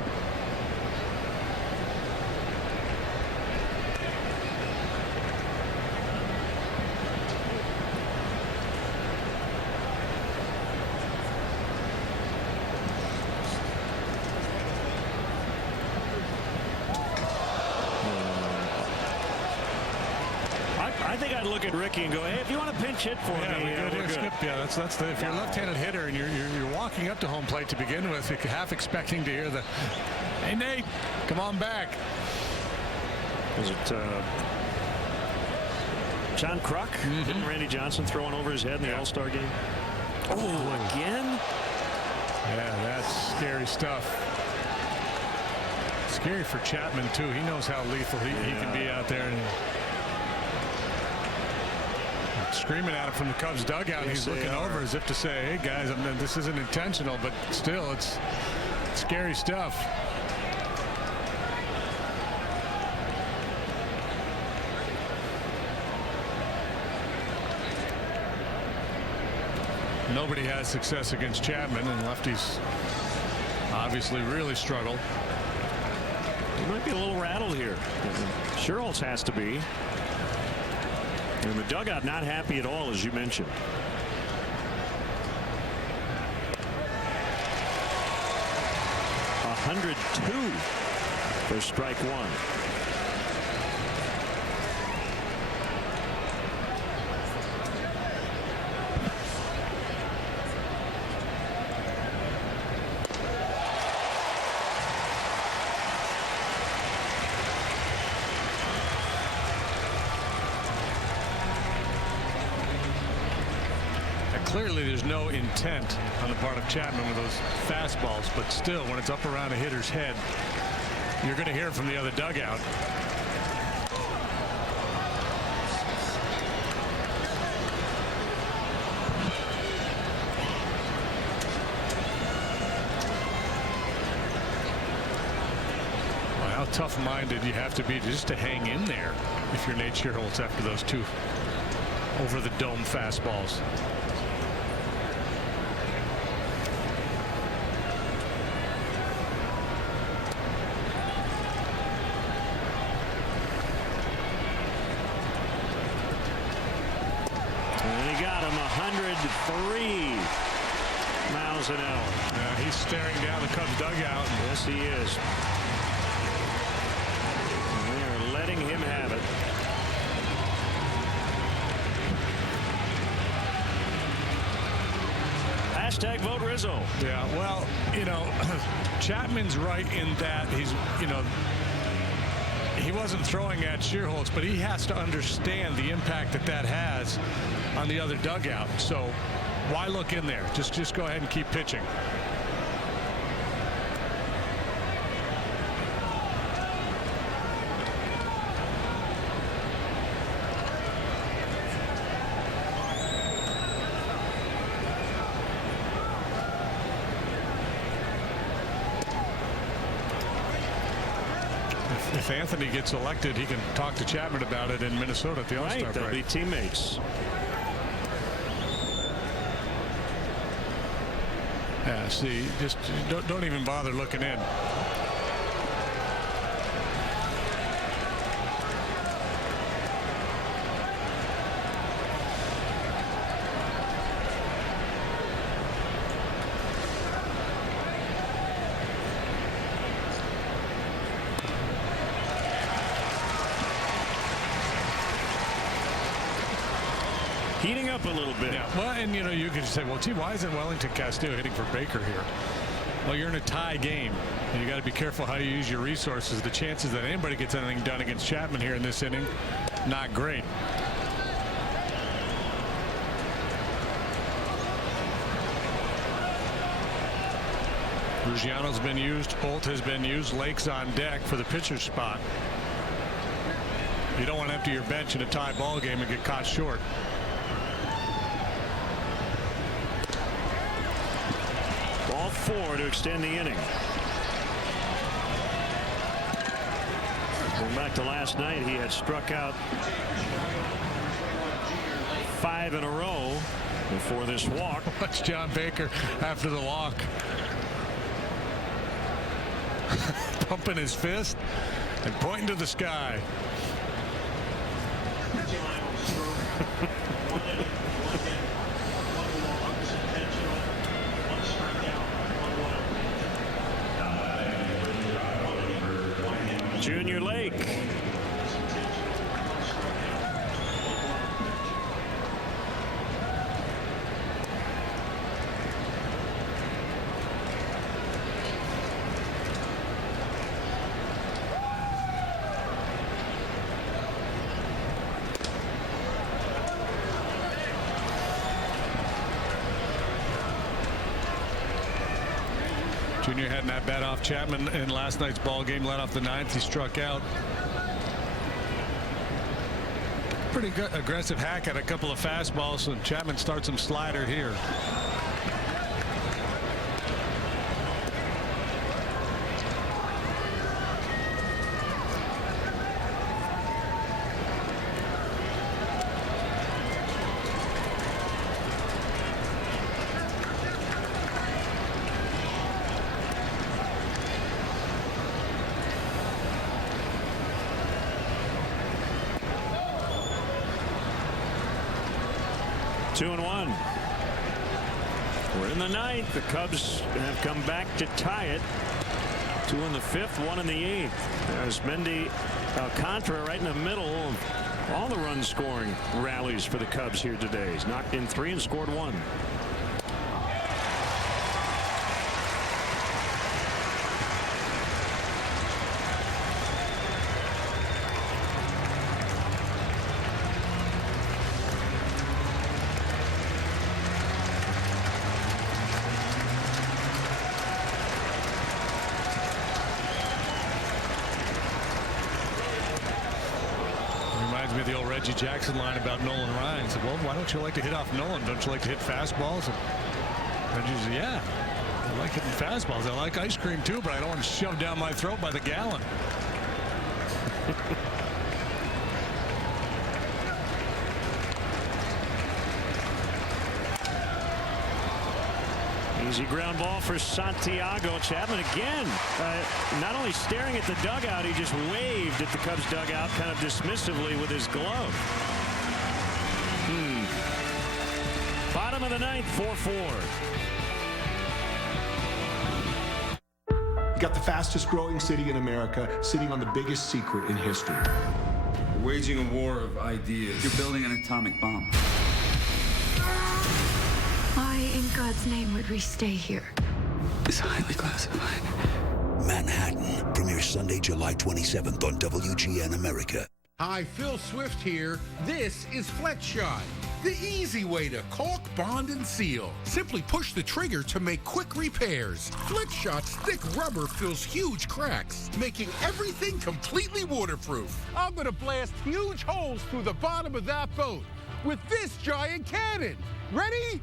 I think I'd look at Ricky and go, hey, if you want to pinch hit for me, we're good. Skip. Yeah, that's the, if you're a left-handed hitter and you're walking up to home plate to begin with, you're half expecting to hear the, hey Nate, come on back. Was it John Kruk? Didn't Randy Johnson throwing over his head in the All-Star game? Oh, again? Yeah, that's scary stuff. Scary for Chapman too. He knows how lethal he can be out there. And screaming at him from the Cubs dugout. He's looking over as if to say, hey guys, this isn't intentional, but still it's scary stuff. Nobody has success against Chapman, and lefties obviously really struggle. He might be a little rattled here. Sherholtz has to be. And the dugout not happy at all, as you mentioned. .102 for strike one. Clearly there's no intent on the part of Chapman with those fastballs, but still when it's up around a hitter's head, you're going to hear it from the other dugout. Well, how tough-minded you have to be just to hang in there if you're Nate Sherholtz after those two over-the-dome fastballs. And he got him 103 miles an hour. He's staring down the Cubs dugout. Yes, he is. They're letting him have it. Hashtag vote Rizzo. Yeah, well, you know, Chapman's right in that he's, you know, he wasn't throwing at Sherholtz, but he has to understand the impact that has on the other dugout. So why look in there? Just go ahead and keep pitching. If Anthony gets elected, he can talk to Chapman about it in Minnesota at the All-Star break. They'll be teammates. Yeah, see, just don't even bother looking in. Heating up a little bit. Yeah. Well, and you can say, well, gee, why isn't Wellington Castillo hitting for Baker here? Well, you're in a tie game, and you got to be careful how you use your resources. The chances that anybody gets anything done against Chapman here in this inning, not great. Ruggiano's been used. Holt has been used. Lake's on deck for the pitcher's spot. You don't want to empty your bench in a tie ball game and get caught short. Ball 4 to extend the inning. Going back to last night, he had struck out 5 in a row before this walk. Watch John Baker after the walk. Pumping his fist and pointing to the sky. Junior Lake. Junior had that bat off Chapman in last night's ball game. Led off the 9th. He struck out. Pretty good, aggressive hack at a couple of fastballs. So Chapman starts some slider here. Two and one. We're in the 9th. The Cubs have come back to tie it. 2 in the 5th, 1 in the 8th. There's Mendy Alcantara right in the middle of all the run scoring rallies for the Cubs here today. He's knocked in 3 and scored 1. Me of the old Reggie Jackson line about Nolan Ryan. Said, well, why don't you like to hit off Nolan? Don't you like to hit fastballs? And Reggie said, yeah, I like hitting fastballs. I like ice cream too, but I don't want to shove down my throat by the gallon. Easy ground ball for Santiago. Chapman again, not only staring at the dugout, he just waved at the Cubs dugout kind of dismissively with his glove. Bottom of the 9th, 4-4. You got the fastest growing city in America sitting on the biggest secret in history. We're waging a war of ideas. You're building an atomic bomb. Why in God's name would we stay here? It's highly classified. Manhattan premieres Sunday, July 27th on WGN America. Hi, Phil Swift here. This is Flex Shot, the easy way to caulk, bond, and seal. Simply push the trigger to make quick repairs. Flex Shot's thick rubber fills huge cracks, making everything completely waterproof. I'm gonna blast huge holes through the bottom of that boat with this giant cannon. Ready?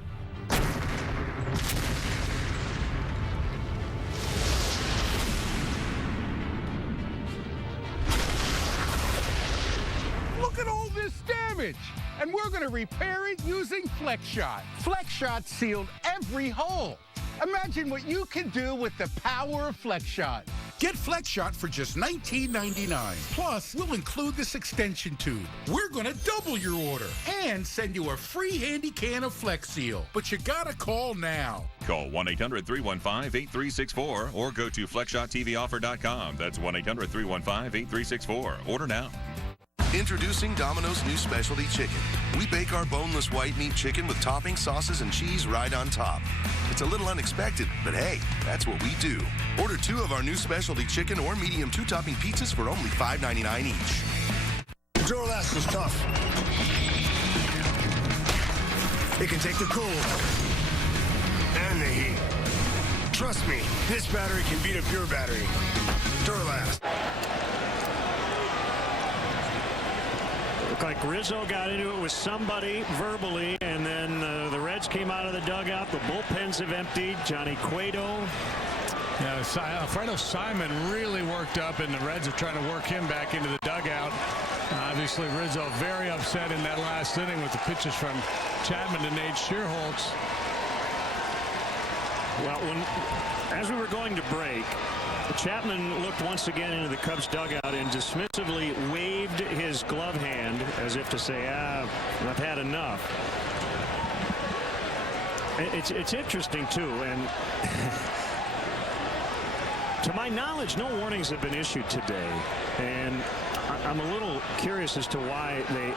Look at all this damage! And we're gonna repair it using Flex Shot. Flex Shot sealed every hole. Imagine what you can do with the power of Flex Shot. Get Flex Shot for just $19.99. Plus, we'll include this extension tube. We're going to double your order and send you a free handy can of Flex Seal. But you got to call now. Call 1-800-315-8364 or go to FlexShotTVOffer.com. That's 1-800-315-8364. Order now. Introducing Domino's new specialty chicken. We bake our boneless white meat chicken with toppings, sauces, and cheese right on top. It's a little unexpected, but hey, that's what we do. Order 2 of our new specialty chicken or medium 2-topping pizzas for only $5.99 each. Duralast is tough. It can take the cold and the heat. Trust me, this battery can beat a pure battery. Duralast. Looked like Rizzo got into it with somebody verbally, and then the Reds came out of the dugout. The bullpens have emptied. Johnny Cueto. Yeah, Alfredo Simon really worked up, and the Reds are trying to work him back into the dugout. Obviously, Rizzo very upset in that last inning with the pitches from Chapman to Nate Schierholtz. Well, as we were going to break, Chapman looked once again into the Cubs dugout and dismissively waved his glove hand as if to say, I've had enough. It's interesting, too, and to my knowledge, no warnings have been issued today, and I'm a little curious as to why they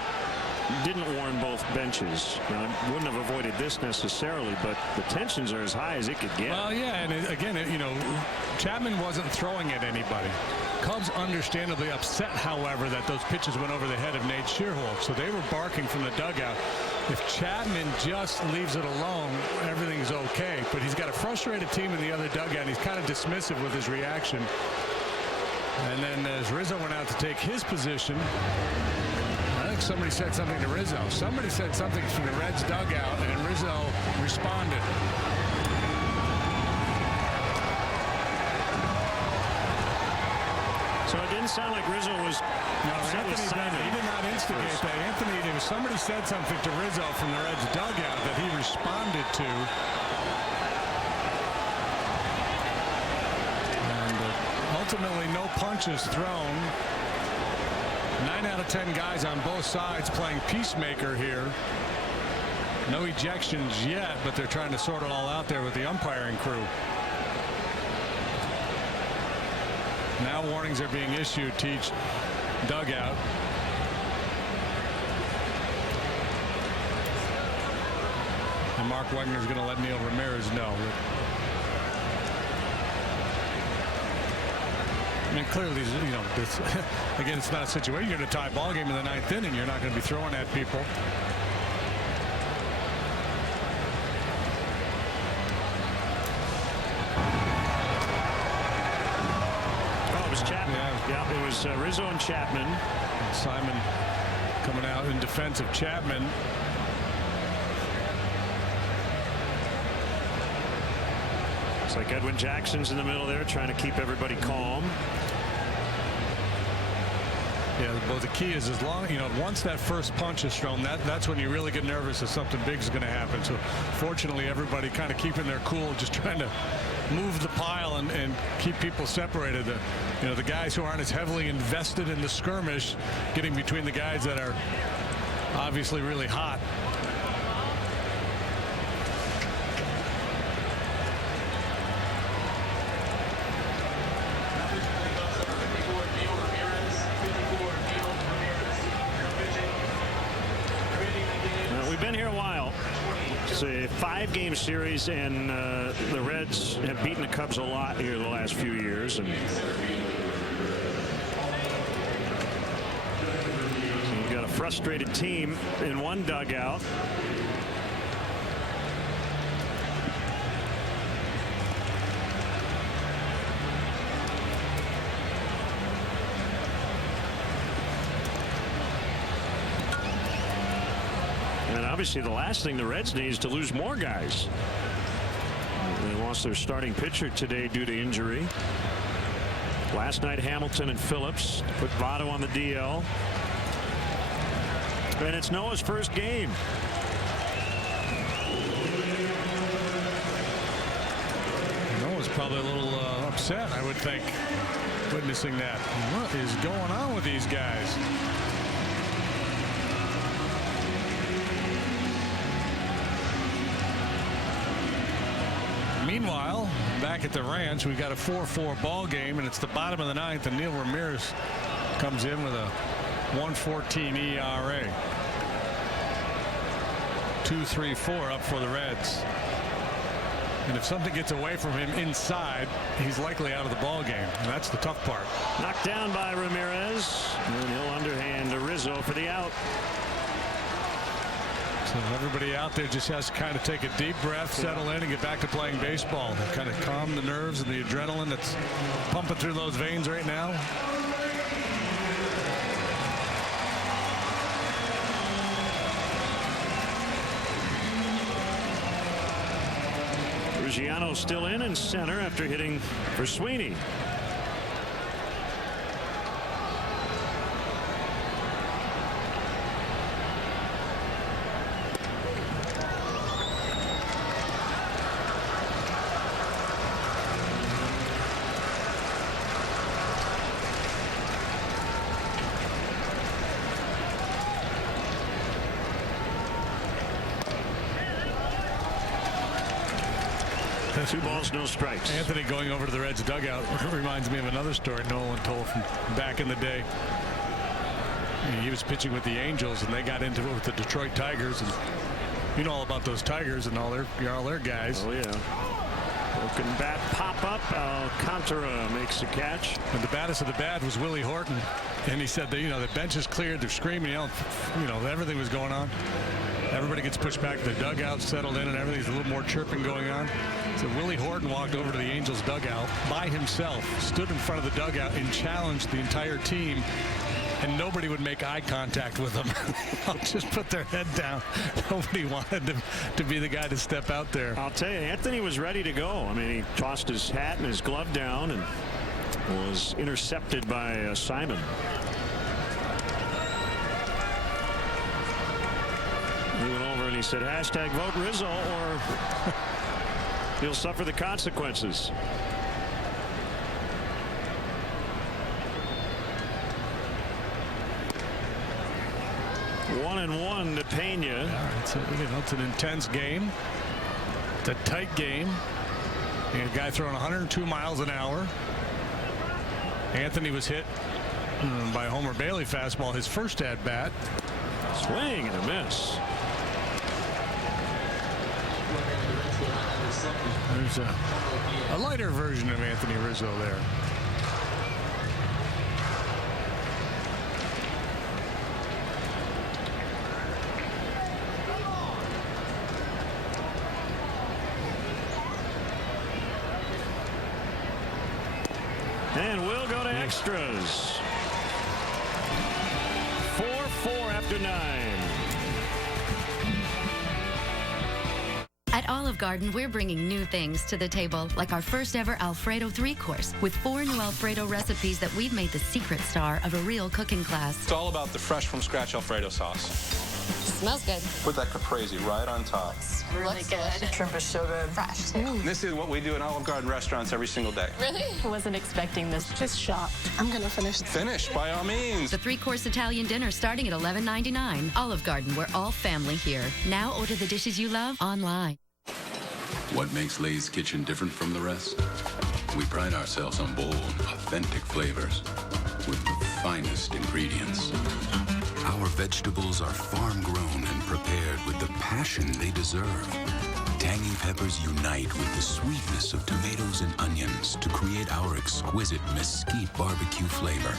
didn't warn both benches. Now, I wouldn't have avoided this necessarily, but the tensions are as high as it could get. Well, yeah, and again, Chapman wasn't throwing at anybody. Cubs understandably upset, however, that those pitches went over the head of Nate Schierholtz, so they were barking from the dugout. If Chapman just leaves it alone, everything's okay, but he's got a frustrated team in the other dugout. He's kind of dismissive with his reaction. And then as Rizzo went out to take his position, I think somebody said something to Rizzo. Somebody said something from the Reds dugout, and Rizzo responded. So it didn't sound like Rizzo was. No, Anthony he did not instigate that. Anthony, somebody said something to Rizzo from the Reds dugout that he responded to. And ultimately, no punches thrown. 9 out of 10 guys on both sides playing peacemaker here. No ejections yet, but they're trying to sort it all out there with the umpiring crew. Now warnings are being issued to each dugout. And Mark Wegner's going to let Neil Ramirez know. I mean, clearly, again, it's not a situation. You're in a tie ball game in the 9th inning. You're not going to be throwing at people. Oh, it was Chapman. Yeah, it was Rizzo and Chapman. Simon coming out in defense of Chapman. It's like Edwin Jackson's in the middle there trying to keep everybody calm. Yeah, well, the key is as long, once that first punch is thrown, that's when you really get nervous that something big is going to happen. So fortunately, everybody kind of keeping their cool, just trying to move the pile and keep people separated. The guys who aren't as heavily invested in the skirmish, getting between the guys that are obviously really hot. It's a 5-game series, and the Reds have beaten the Cubs a lot here the last few years. And you've got a frustrated team in one dugout. Obviously, the last thing the Reds need is to lose more guys. They lost their starting pitcher today due to injury. Last night, Hamilton and Phillips put Votto on the DL. And it's Noah's first game. was probably a little upset, I would think, witnessing that. What is going on with these guys? Meanwhile, back at the ranch, we've got a 4-4 ball game, and it's the bottom of the ninth, and Neil Ramirez comes in with a 1.14 ERA. 2-3-4 up for the Reds. And if something gets away from him inside, he's likely out of the ball game. And that's the tough part. Knocked down by Ramirez. And he'll underhand to Rizzo for the out. So everybody out there just has to kind of take a deep breath, settle in, and get back to playing baseball. Kind of calm the nerves and the adrenaline that's pumping through those veins right now. Giano still in center after hitting for Sweeney. Two balls, no strikes. Anthony going over to the Reds dugout reminds me of another story Nolan told from back in the day. He was pitching with the Angels, and they got into it with the Detroit Tigers. And you know all about those Tigers and all their guys. Oh yeah. Broken bat pop up. Alcantara makes the catch. And the baddest of the bad was Willie Horton, and he said that the bench is cleared. They're screaming, yelling, everything was going on. Everybody gets pushed back to the dugout, settled in, and everything's a little more chirping going on. So Willie Horton walked over to the Angels dugout by himself, stood in front of the dugout, and challenged the entire team. And nobody would make eye contact with him. They'll just put their head down. Nobody wanted to be the guy to step out there. I'll tell you, Anthony was ready to go. I mean, he tossed his hat and his glove down and was intercepted by Simon. He went over and he said, hashtag vote Rizzo or he'll suffer the consequences. One and one to Pena. Yeah, it's an intense game. It's a tight game. And a guy throwing 102 miles an hour. Anthony was hit by a Homer Bailey fastball his first at bat. Swing and a miss. There's a lighter version of Anthony Rizzo there. And we'll go to extras. 4-4 after 9. At Olive Garden, we're bringing new things to the table, like our first ever Alfredo 3-course with 4 new Alfredo recipes that we've made the secret star of a real cooking class. It's all about the fresh from scratch Alfredo sauce. Smells good. Put that caprese right on top. It's really good. Shrimp is so good. Fresh, too. This is what we do in Olive Garden restaurants every single day. Really? Wasn't expecting this. Just shocked. I'm gonna finish. Finish, by all means. The 3-course Italian dinner starting at $11.99. Olive Garden, we're all family here. Now order the dishes you love online. What makes Lay's Kitchen different from the rest? We pride ourselves on bold, authentic flavors with the finest ingredients. Our vegetables are farm-grown and prepared with the passion they deserve. Tangy peppers unite with the sweetness of tomatoes and onions to create our exquisite mesquite barbecue flavor.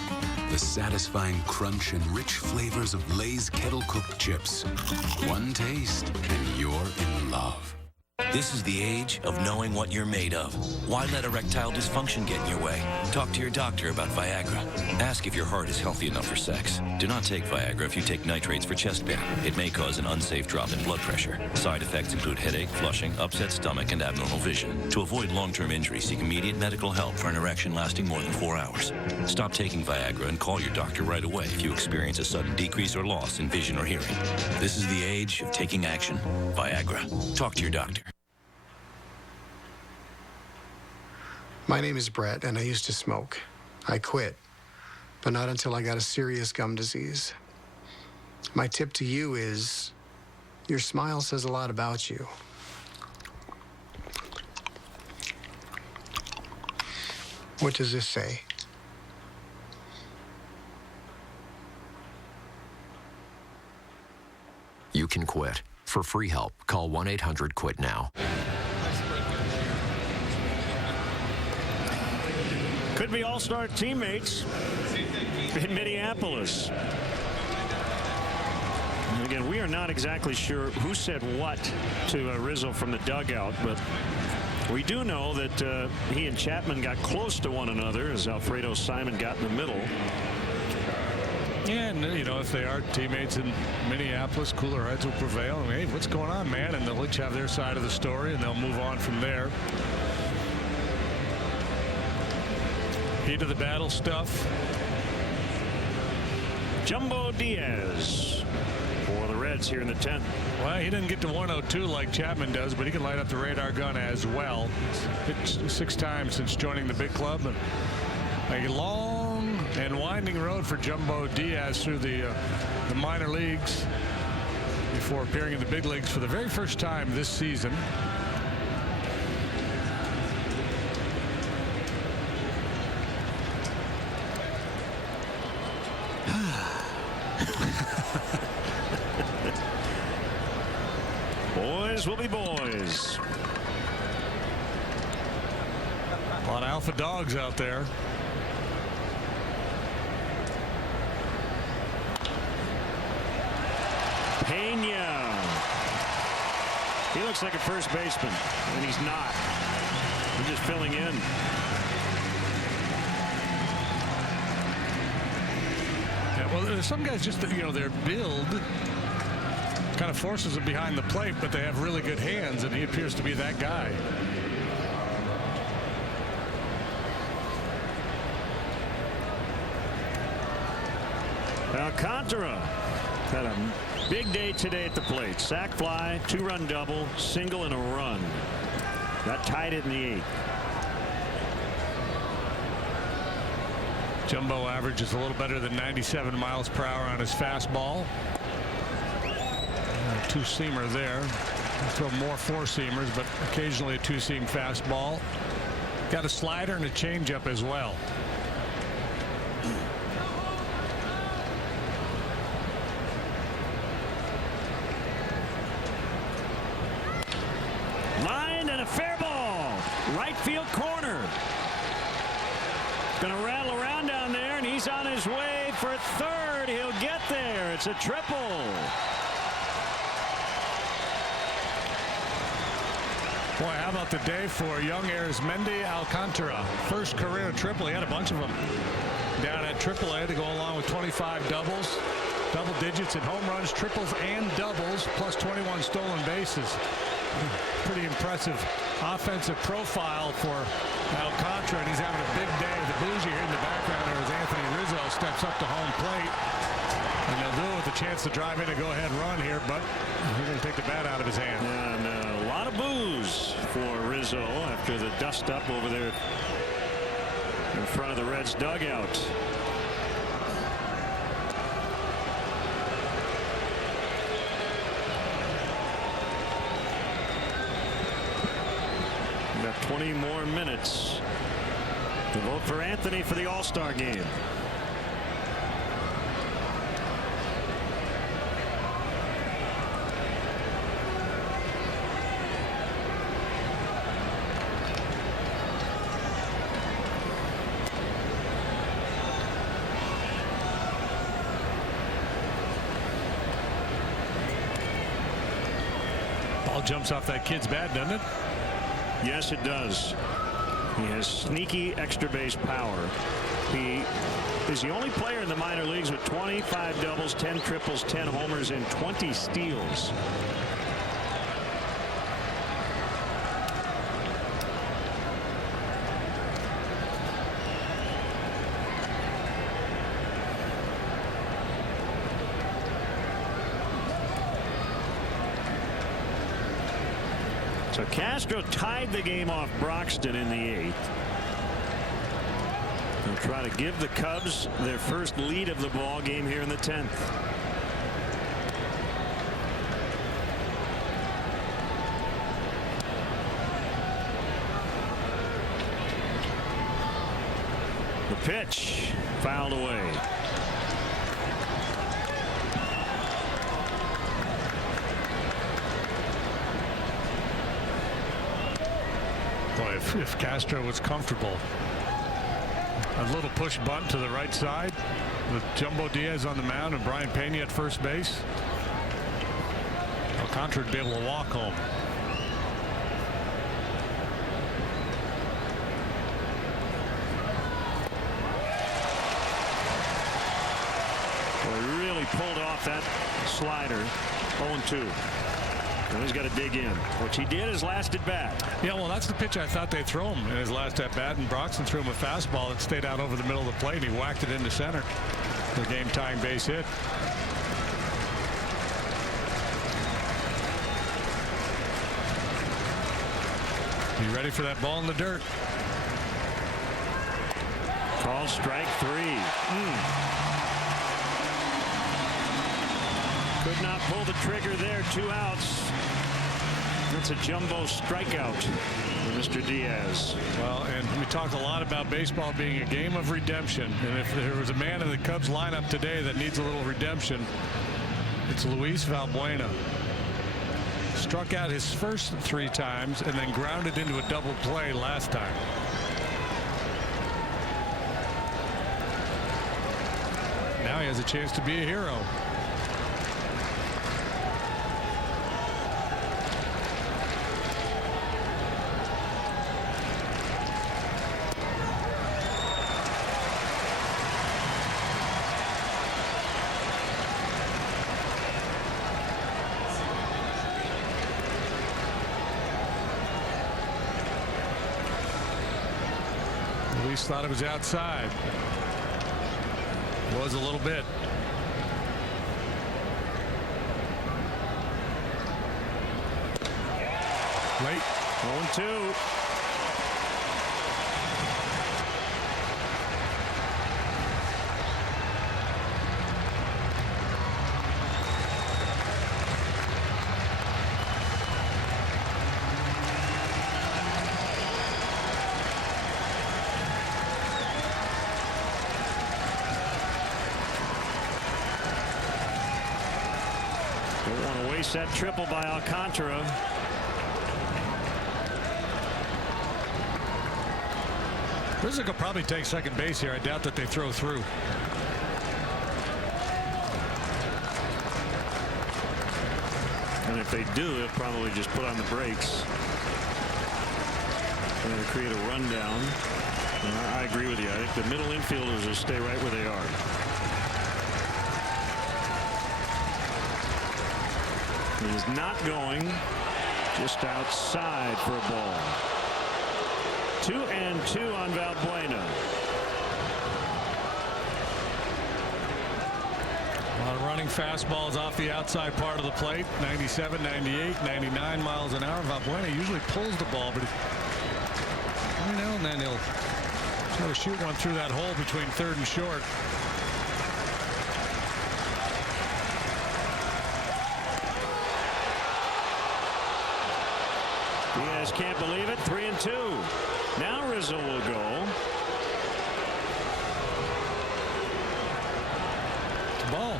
The satisfying crunch and rich flavors of Lay's kettle-cooked chips. One taste and you're in love. This is the age of knowing what you're made of. Why let erectile dysfunction get in your way? Talk to your doctor about Viagra. Ask if your heart is healthy enough for sex. Do not take Viagra if you take nitrates for chest pain. It may cause an unsafe drop in blood pressure. Side effects include headache, flushing, upset stomach, and abnormal vision. To avoid long-term injury, seek immediate medical help for an erection lasting more than 4 hours. Stop taking Viagra and call your doctor right away if you experience a sudden decrease or loss in vision or hearing. This is the age of taking action. Viagra. Talk to your doctor. My name is Brett, and I used to smoke. I quit, but not until I got a serious gum disease. My tip to you is, your smile says a lot about you. What does this say? You can quit. For free help, call 1-800-QUIT-NOW. Could be all-star teammates in Minneapolis. And again, we are not exactly sure who said what to Rizzo from the dugout, but we do know that he and Chapman got close to one another as Alfredo Simon got in the middle. Yeah, and you know, if they are teammates in Minneapolis, cooler heads will prevail. I mean, hey, what's going on, man? And they'll each have their side of the story, and they'll move on from there. Heat of the battle stuff. Jumbo Diaz for the Reds here in the 10th. Well, he didn't get to 102 like Chapman does, but he can light up the radar gun as well. Hit 6 times since joining the big club. And a long and winding road for Jumbo Diaz through the minor leagues before appearing in the big leagues for the very first time this season. Boys will be boys. A lot of alpha dogs out there. Pena. He looks like a first baseman, and he's not. He's just filling in. Yeah, well, there's some guys just, you know, their build kind of forces them behind the plate, but they have really good hands, and he appears to be that guy. Alcantara had a big day today at the plate. Sac fly, 2-run double, single, and a run. That tied it in the 8th. Jumbo averages a little better than 97 miles per hour on his fastball. Two-seamer there. Throw more 4-seamers, but occasionally a 2-seam fastball. Got a slider and a changeup as well. Line and a fair ball. Right field corner. Going to rattle around down there, and he's on his way for third. He'll get there. It's a triple. Boy, how about the day for young Arizmendi Alcantara? First career triple. He had a bunch of them down at AAA to go along with 25 doubles, double digits in home runs, triples, and doubles, plus 21 stolen bases. Pretty impressive offensive profile for Alcantara, and he's having a big day. The blues you hear in the background there as Anthony Rizzo steps up to home plate. And they'll do it with a chance to drive in a go-ahead run here, but he's going to take the bat out of his hand. And a lot of boos for Rizzo after the dust-up over there in front of the Reds dugout. We've got 20 more minutes to vote for Anthony for the All-Star game. Ball jumps off that kid's bat, doesn't it? Yes, it does. He has sneaky extra base power. He is the only player in the minor leagues with 25 doubles, 10 triples, 10 homers, and 20 steals. So Castro tied the game off Broxton in the 8th. They'll try to give the Cubs their first lead of the ball game here in the 10th. The pitch fouled away. Boy, if Castro was comfortable. A little push bunt to the right side with Jumbo Diaz on the mound and Brian Pena at first base. Alcantara would be able to walk home. Well, he really pulled off that slider. 0-2. Now he's got to dig in, which he did his last at bat. Yeah, well, that's the pitch I thought they'd throw him in his last at bat, and Broxton threw him a fastball that stayed out over the middle of the plate, and he whacked it into center for a game-tying base hit. You ready for that ball in the dirt? Called strike 3. Could not pull the trigger there. 2 outs. That's a jumbo strikeout for Mr. Diaz. Well, and we talk a lot about baseball being a game of redemption. And if there was a man in the Cubs lineup today that needs a little redemption, it's Luis Valbuena. Struck out his first 3 times and then grounded into a double play last time. Now he has a chance to be a hero. Luis thought it was outside. Was a little bit. Late. 0-2. Don't want to waste that triple by Alcantara. Rizzo could probably take second base here. I doubt that they throw through. And if they do, they'll probably just put on the brakes. They're going to create a rundown. I agree with you. I think the middle infielders will stay right where they are. He's not going, just outside for a ball. 2-2 on Valbuena. A lot of running fastballs off the outside part of the plate. 97, 98, 99 miles an hour. Valbuena usually pulls the ball, but every now and then he'll try to shoot one through that hole between third and short. Diaz can't believe it. 3-2. Now Rizzo will go. Ball.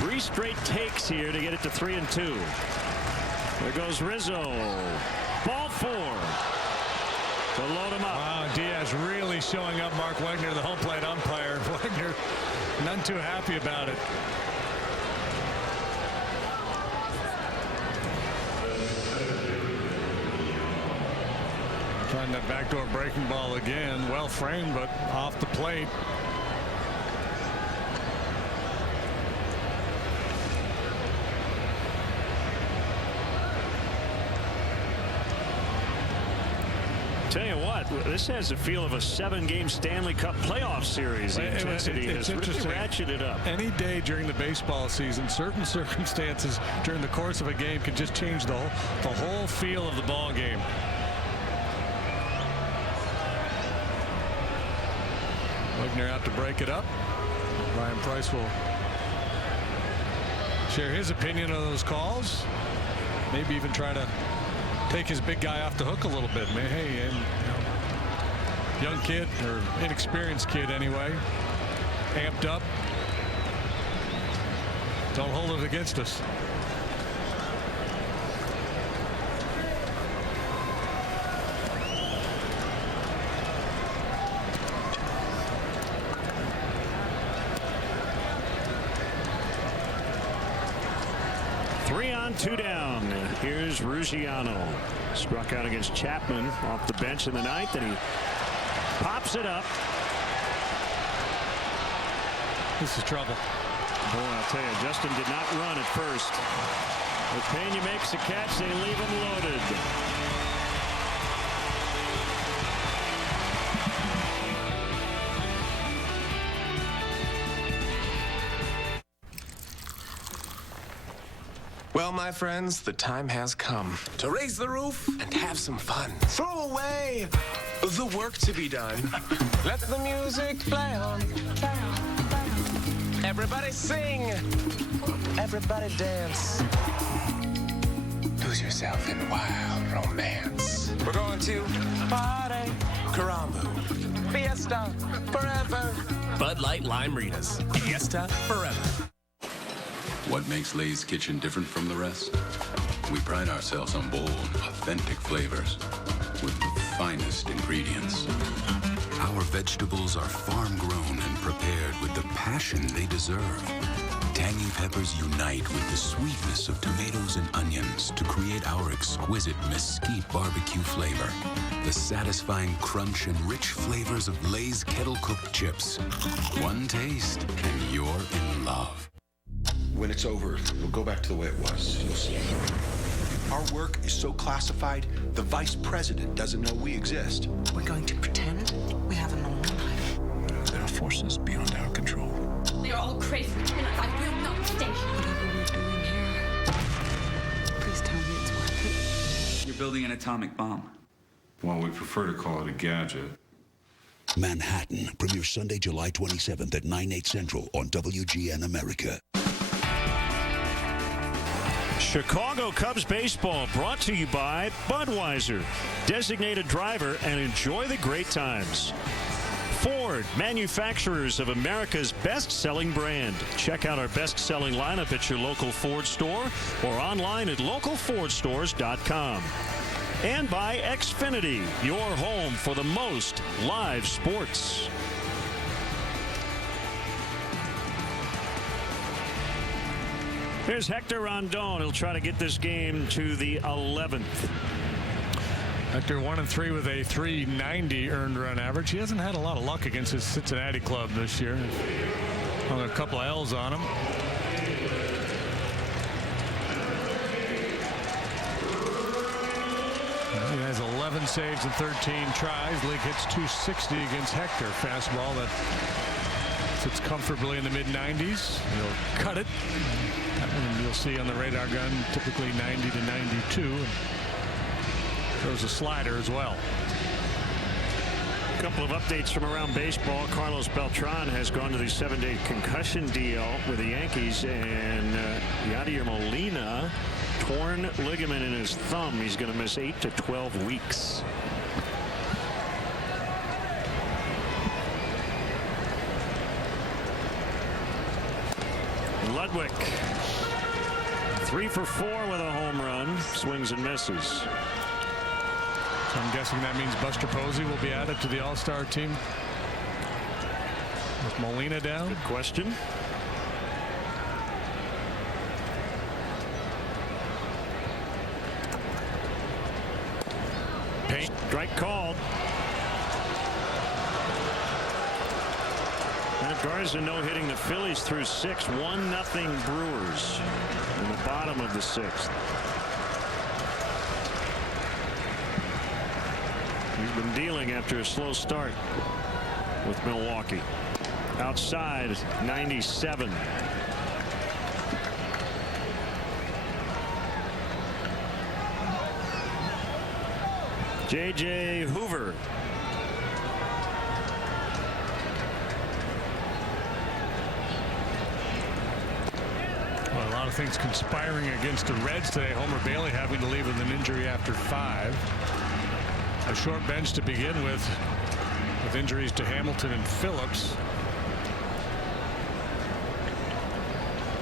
Three straight takes here to get it to 3-2. There goes Rizzo. Ball 4. To load him up. Wow, Diaz really showing up Mark Wagner, the home plate umpire. Wagner none too happy about it. Trying that backdoor breaking ball again. Well framed, but off the plate. Tell you what, this has the feel of a 7-game Stanley Cup playoff series. The intensity has really ratcheted up. Any day during the baseball season, certain circumstances during the course of a game can just change the whole feel of the ball game. Wagner out to break it up. Ryan Price will share his opinion on those calls. Maybe even try to take his big guy off the hook a little bit. Hey, and young kid, or inexperienced kid anyway, amped up. Don't hold it against us. Three on, two down. Here's Ruggiano. Struck out against Chapman off the bench in the ninth, and he pops it up. This is trouble. Boy, I'll tell you, Justin did not run at first. If Pena makes the catch, they leave him loaded. Well, my friends, the time has come to raise the roof and have some fun. Throw away the work to be done. Let the music play on. Everybody sing. Everybody dance. Lose yourself in wild romance. We're going to party, Karambu, fiesta, forever. Bud Light Lime Ritas, fiesta, forever. What makes Lay's Kitchen different from the rest? We pride ourselves on bold, authentic flavors with the finest ingredients. Our vegetables are farm-grown and prepared with the passion they deserve. Tangy peppers unite with the sweetness of tomatoes and onions to create our exquisite mesquite barbecue flavor. The satisfying crunch and rich flavors of Lay's kettle-cooked chips. One taste and you're in love. When it's over, we'll go back to the way it was. You'll see. Our work is so classified, the vice president doesn't know we exist. We're going to pretend we have a normal life. There are forces beyond our control. They're all crazy, and I will not stay here. Whatever we're doing here, please tell me it's worth it. You're building an atomic bomb. Well, we prefer to call it a gadget. Manhattan premieres Sunday, July 27th at 9/8 Central on WGN America. Chicago Cubs baseball brought to you by Budweiser. Designated driver and enjoy the great times. Ford, manufacturers of America's best-selling brand. Check out our best-selling lineup at your local Ford store or online at localfordstores.com. And by Xfinity, your home for the most live sports. Here's Hector Rondon. He'll try to get this game to the 11th. Hector 1-3 with a .390 earned run average. He hasn't had a lot of luck against his Cincinnati club this year. Hung a couple of L's on him. He has 11 saves and 13 tries. League hits .260 against Hector. Fastball that sits comfortably in the mid-90s. He'll cut it. That one you'll see on the radar gun, typically 90 to 92. And throws a slider as well. A couple of updates from around baseball. Carlos Beltran has gone to the 7-day concussion deal with the Yankees, and Yadier Molina, torn ligament in his thumb. He's going to miss 8 to 12 weeks. Ludwig, 3 for 4 with a home run. Swings and misses. So I'm guessing that means Buster Posey will be added to the All-Star team with Molina down. Good question. Paint. Strike called. Matt Garza no-hitting the Phillies through 6. 1-0 Brewers in the bottom of the 6th. He's been dealing after a slow start with Milwaukee. Outside, 97. J.J. Hoover. Well, a lot of things conspiring against the Reds today. Homer Bailey having to leave with an injury after 5. A short bench to begin with injuries to Hamilton and Phillips.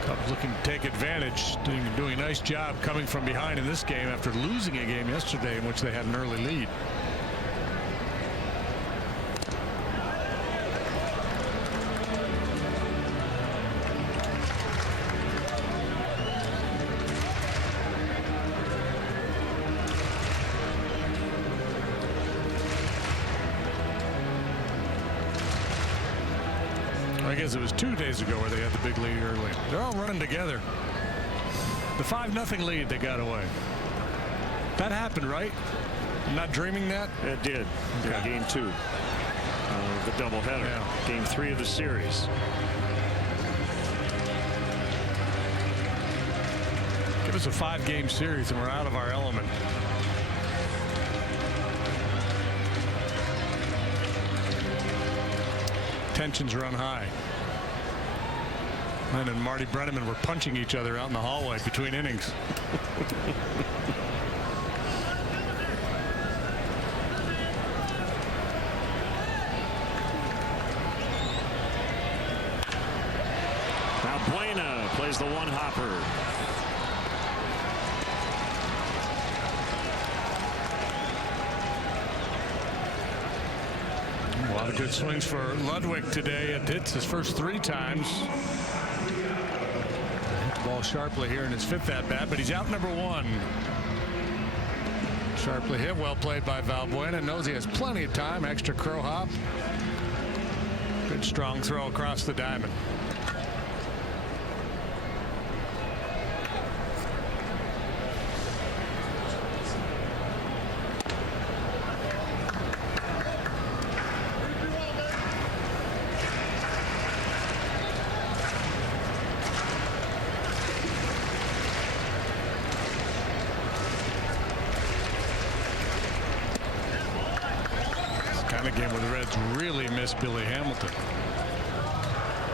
Cubs looking to take advantage, doing a nice job coming from behind in this game after losing a game yesterday in which they had an early lead. I guess it was 2 days ago where they had the big lead early. They're all running together. The 5-0 lead they got away. That happened, right? I'm not dreaming that? It did. Yeah, game 2 of the doubleheader. Yeah. Game 3 of the series. Give us a 5-game series and we're out of our element. Tensions run high. And Marty Brenneman were punching each other out in the hallway between innings. Now Buena plays the one-hopper. A lot of good swings for Ludwig today. It hits his first 3 times. Hit the ball sharply here in his 5th at-bat, but he's out number 1. Sharply hit, well played by Valbuena. Knows he has plenty of time. Extra crow hop. Good strong throw across the diamond. Game where the Reds really miss Billy Hamilton,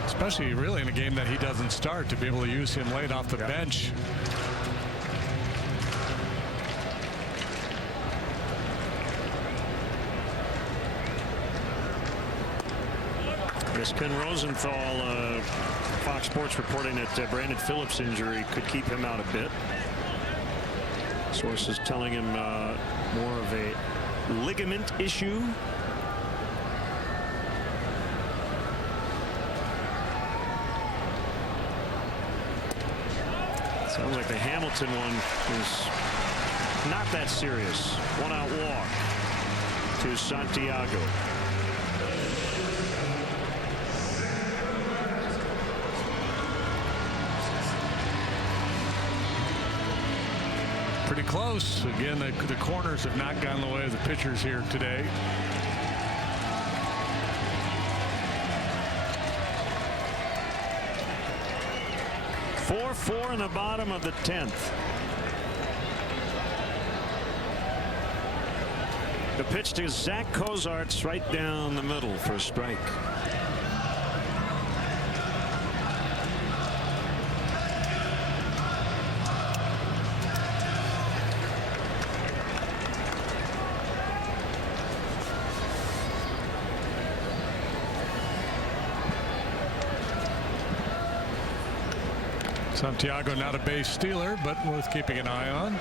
especially really in a game that he doesn't start, to be able to use him late off the bench. Yes, Ken Rosenthal, Fox Sports, reporting that Brandon Phillips' injury could keep him out a bit. Sources telling him more of a ligament issue. Sounds like the Hamilton one is not that serious. 1-out walk to Santiago. Pretty close. Again, the corners have not gone the way of the pitchers here today. Four in the bottom of the 10th. The pitch to Zach Cozarts right down the middle for a strike. Santiago not a base stealer, but worth keeping an eye on.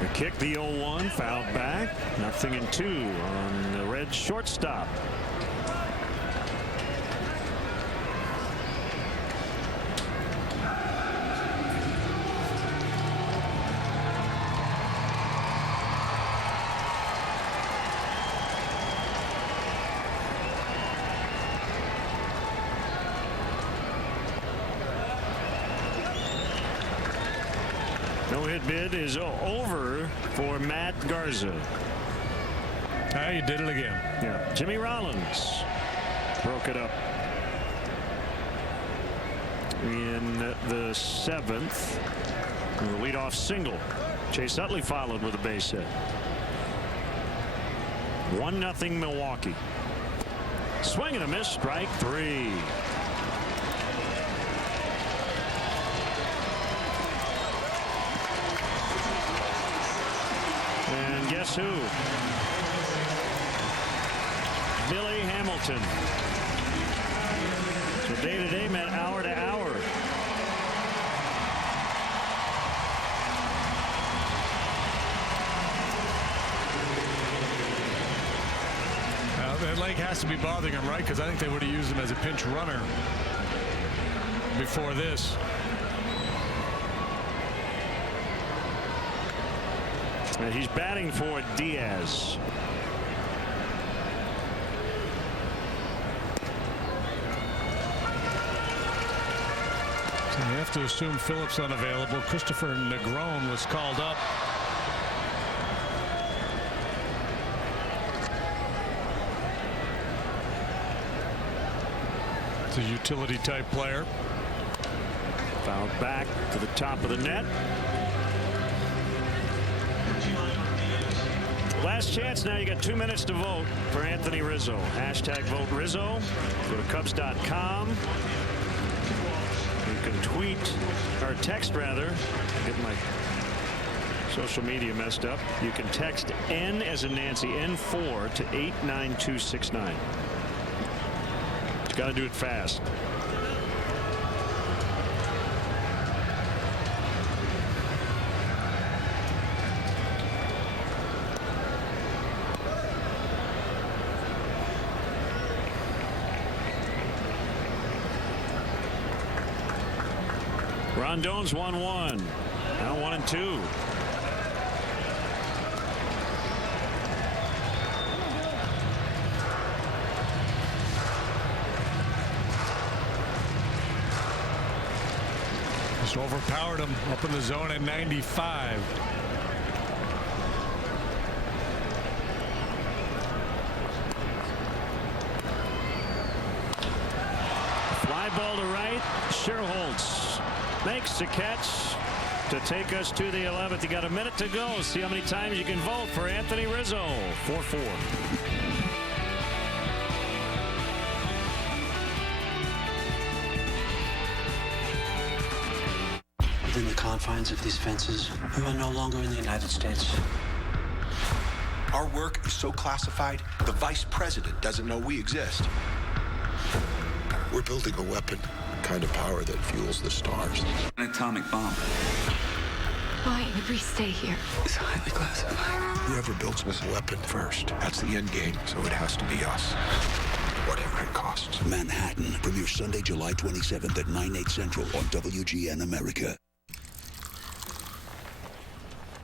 The kick, the 0-1, fouled back. 0-2 on the Reds shortstop. No-hit bid is over for Matt Garza. He did it again. Yeah. Jimmy Rollins broke it up in the 7th. The leadoff single. Chase Utley followed with a base hit. 1-0 Milwaukee. Swing and a miss. Strike 3. And guess who? Billy Hamilton. So day to day meant hour to hour. That leg has to be bothering him, right? Because I think they would have used him as a pinch runner before this. And he's batting for Diaz. So you have to assume Phillips unavailable. Christopher Negron was called up. It's a utility type player. Fouled back to the top of the net. Last chance now. You got 2 minutes to vote for Anthony Rizzo. Hashtag vote Rizzo. Go to Cubs.com. You can tweet or text rather. Get my social media messed up. You can text N as in Nancy N4 to 89269. You got to do it fast. Rondon's 1-1. Now 1-2. Just overpowered him up in the zone at 95. Fly ball to right. Sherholtz makes the catch to take us to the 11th. You got a minute to go. See how many times you can vote for Anthony Rizzo. 4-4. Within the confines of these fences, we are no longer in the United States. Our work is so classified, the vice president doesn't know we exist. We're building a weapon, kind of power that fuels the stars. An atomic bomb. Why would we stay here? It's highly classified. Whoever builds this weapon first, that's the end game, so it has to be us. Whatever it costs. Manhattan premieres Sunday, July 27th at 9/8 Central on WGN America.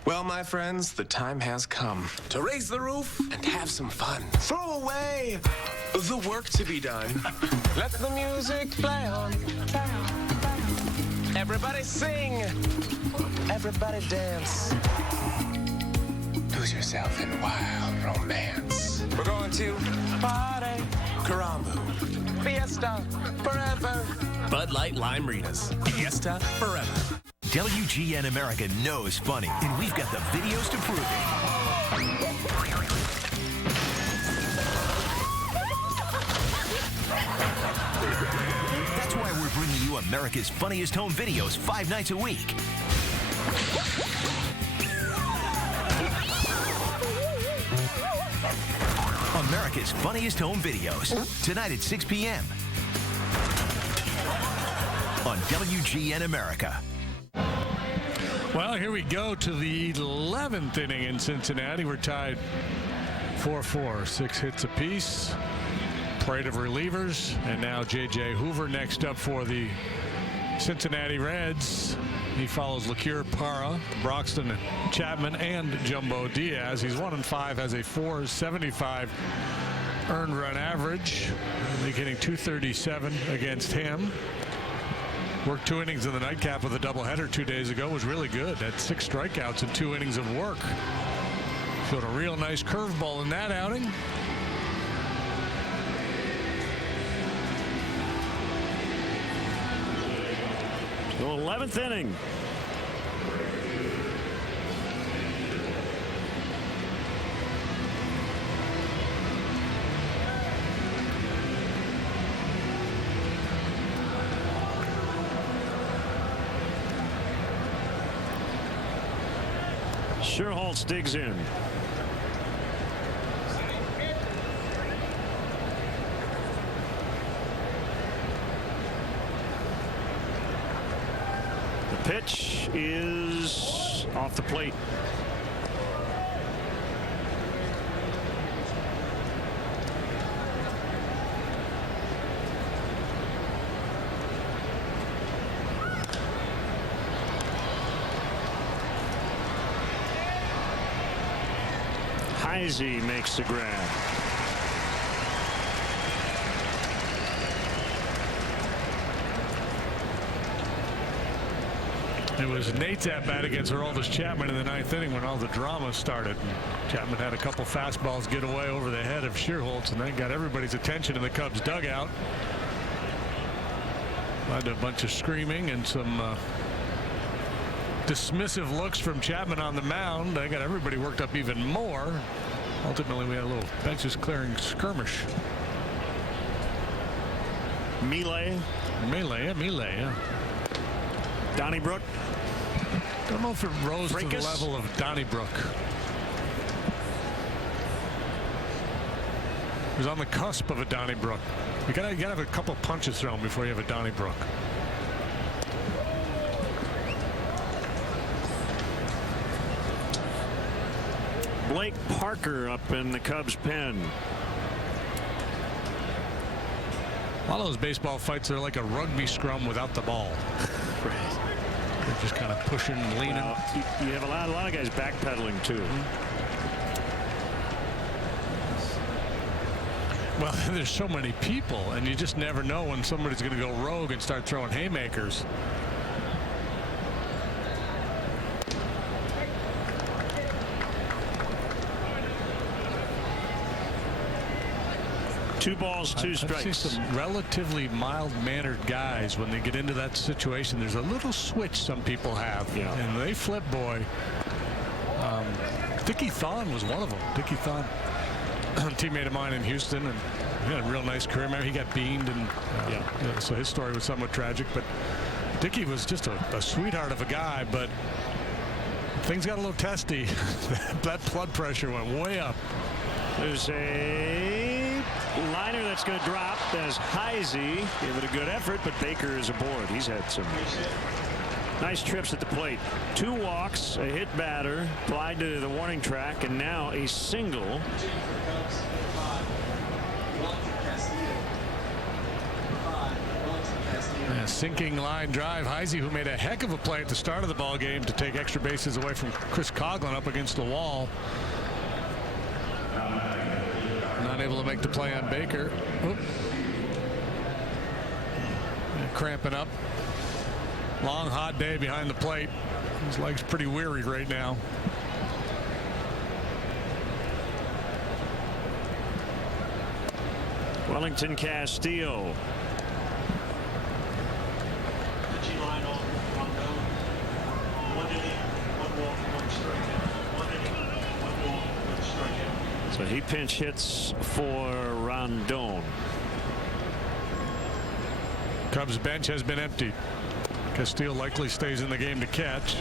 Well, my friends, the time has come to raise the roof and have some fun. Throw away the work to be done. Let the music play on. Everybody sing. Everybody dance. Lose yourself in wild romance. We're going to party, Karamu, Fiesta, forever. Bud Light Lime Ritas. Fiesta forever. WGN America knows funny, and we've got the videos to prove it. That's why we're bringing you America's funniest home videos 5 nights a week. America's funniest home videos, tonight at 6 p.m. on WGN America. Well, here we go to the 11th inning in Cincinnati. We're tied 4-4, 6 hits apiece. Parade of relievers, and now J.J. Hoover next up for the Cincinnati Reds. He follows LeCure, Parra, Broxton, Chapman, and Jumbo Diaz. He's 1-5, has a .475 earned run average. League hitting .237 against him. Worked 2 innings in the nightcap with a doubleheader 2 days ago. Was really good. Had 6 strikeouts in 2 innings of work. Showed a real nice curveball in that outing. The 11th inning. Sherholtz digs in. The pitch is off the plate. Rizzo makes the grab. It was Nate's at bat against Aroldis Chapman in the 9th inning when all the drama started. Chapman had a couple fastballs get away over the head of Sherholtz, and that got everybody's attention in the Cubs dugout. Led to a bunch of screaming and some dismissive looks from Chapman on the mound. They got everybody worked up even more. Ultimately, we had a little benches clearing skirmish. Melee. Yeah. Donnybrook. Don't know if it rose to the level of Donnybrook. It was on the cusp of a Donnybrook. You gotta have a couple punches thrown before you have a Donnybrook. Blake Parker up in the Cubs pen. A lot of those baseball fights are like a rugby scrum without the ball. Right. They're just kind of pushing, leaning. Well, you have a lot of guys backpedaling too. Well, there's so many people, and you just never know when somebody's going to go rogue and start throwing haymakers. Two balls, two strikes. I've seen some relatively mild-mannered guys when they get into that situation. There's a little switch some people have, and they flip, boy. Dickie Thon was one of them. Dickie Thon, a teammate of mine in Houston, and he had a real nice career. Remember, he got beamed, and so his story was somewhat tragic. But Dickie was just a sweetheart of a guy, but things got a little testy. That blood pressure went way up. There's a liner that's going to drop as Heisey gave it a good effort, but Baker is aboard. He's had some nice trips at the plate. 2 walks, a hit batter, applied to the warning track, and now a single. A sinking line drive. Heisey, who made a heck of a play at the start of the ball game to take extra bases away from Chris Coughlin up against the wall. Not able to make the play on Baker. Cramping up. Long hot day behind the plate. His leg's pretty weary right now. Wellington Castillo. So he pinch hits for Rondon. Cubs bench has been emptied. Castillo likely stays in the game to catch.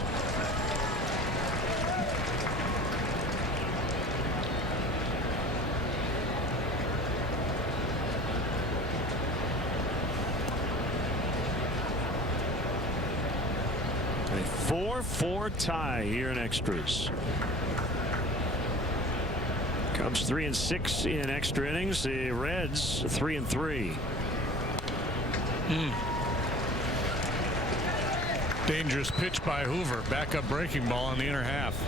A 4-4 tie here in extras. Cubs 3-6 in extra innings. The Reds 3-3. Dangerous pitch by Hoover. Backup breaking ball on the inner half.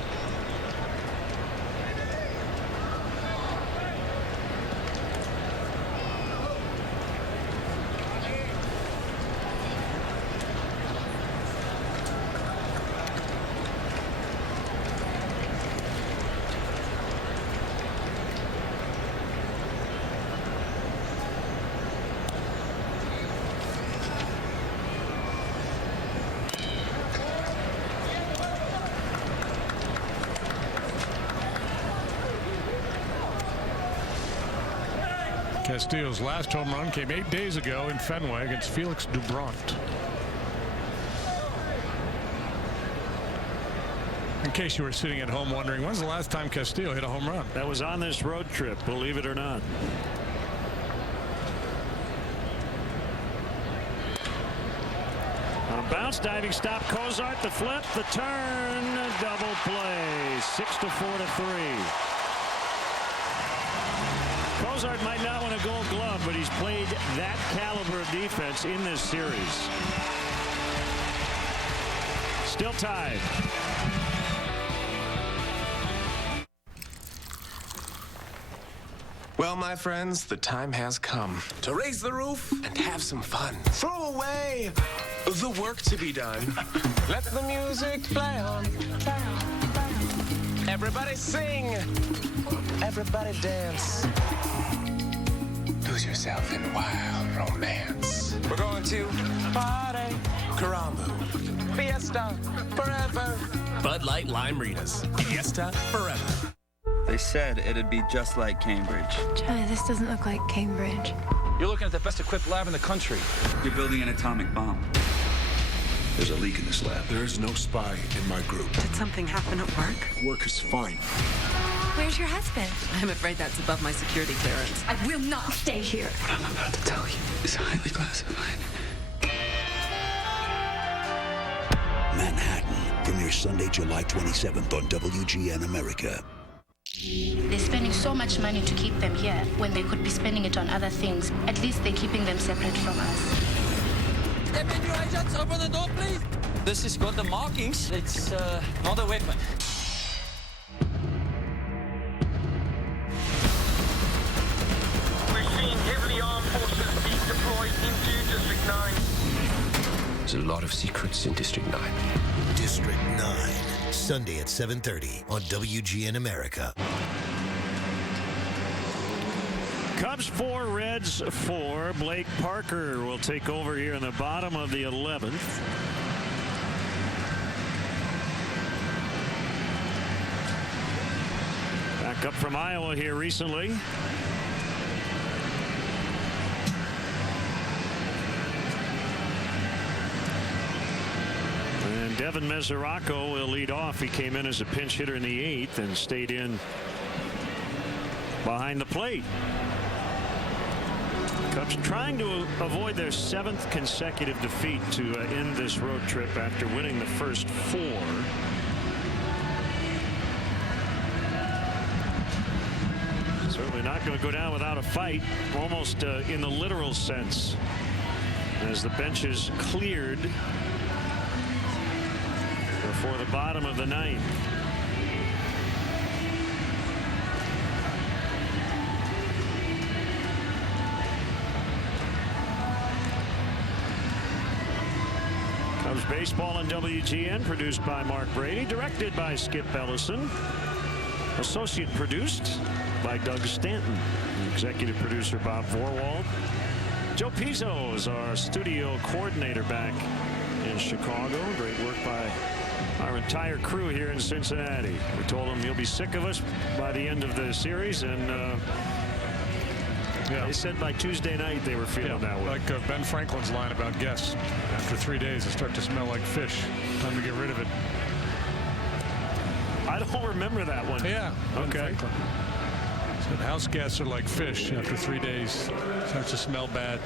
Castillo's last home run came 8 days ago in Fenway against Felix Dubront. In case you were sitting at home wondering, when's the last time Castillo hit a home run? That was on this road trip, believe it or not. On a bounce, diving stop, Cozart, the flip, the turn, double play, 6-4-3. Cozart might not win a Gold Glove, but he's played that caliber of defense in this series. Still tied. Well, my friends, the time has come to raise the roof and have some fun. Throw away the work to be done. Let the music play on. Everybody sing. Everybody dance. Lose yourself in wild romance. We're going to party, Karamu, Fiesta, forever. Bud Light Lime-Ritas. Fiesta forever. They said it'd be just like Cambridge. Charlie, this doesn't look like Cambridge. You're looking at the best equipped lab in the country. You're building an atomic bomb. There's a leak in this lab. There is no spy in my group. Did something happen at work? Work is fine. Where's your husband? I'm afraid that's above my security clearance. I will not stay here. What I'm about to tell you is highly classified. Manhattan premieres Sunday, July 27th on WGN America. They're spending so much money to keep them here when they could be spending it on other things. At least they're keeping them separate from us. Step in, your agents. Open the door, please. This has got the markings. It's not a weapon. We're seeing heavily armed forces being deployed into District 9. There's a lot of secrets in District 9. District 9, Sunday at 7:30 on WGN America. Cubs 4, Reds 4. Blake Parker will take over here in the bottom of the 11th. Back up from Iowa here recently. And Devin Mesoraco will lead off. He came in as a pinch hitter in the 8th and stayed in behind the plate. Cubs trying to avoid their 7th consecutive defeat to end this road trip after winning the first 4. Certainly not going to go down without a fight, almost in the literal sense, as the bench is cleared before the bottom of the 9th. Cubs baseball on WGN, produced by Mark Brady, directed by Skip Ellison, associate produced by Doug Stanton, executive producer Bob Vorwald. Joe Pizzo is our studio coordinator back in Chicago. Great work by our entire crew here in Cincinnati. We told them you'll be sick of us by the end of the series, and they said by Tuesday night they were feeling that way. Like Ben Franklin's line about guests. After 3 days, it starts to smell like fish. Time to get rid of it. I don't remember that one. Yeah. Okay. Said house guests are like fish. After 3 days, starts to smell bad.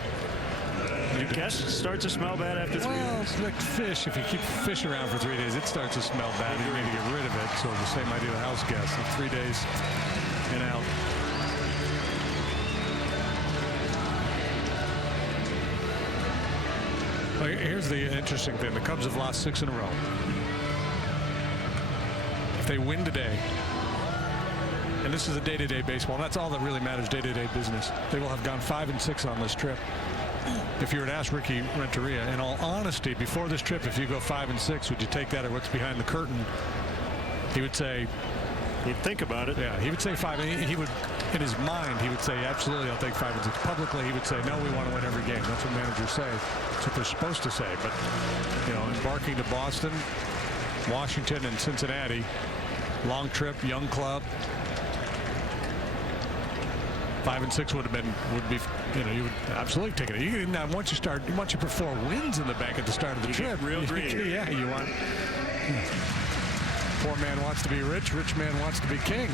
Guests start to smell bad after 3 days? Well, it's like fish. If you keep fish around for 3 days, it starts to smell bad. You need to get rid of it. So the same idea with house guests. So 3 days and out. Here's the interesting thing. The Cubs have lost 6 in a row. If they win today, and this is a day-to-day baseball, and that's all that really matters, day-to-day business, they will have gone 5-6 on this trip. If you were to ask Ricky Renteria, in all honesty, before this trip, if you go 5-6, would you take that or what's behind the curtain? He would say, he'd think about it. Yeah, he would say 5. He would, in his mind, he would say, absolutely, I'll take 5-6. Publicly, he would say, no, we want to win every game. That's what managers say. That's what they're supposed to say. But, you know, embarking to Boston, Washington, and Cincinnati, long trip, young club. 5 and 6 would be, you would absolutely take it. You now once you put 4 wins in the bank at the start of the trip, real greedy. Yeah, you want. Poor man wants to be rich. Rich man wants to be king.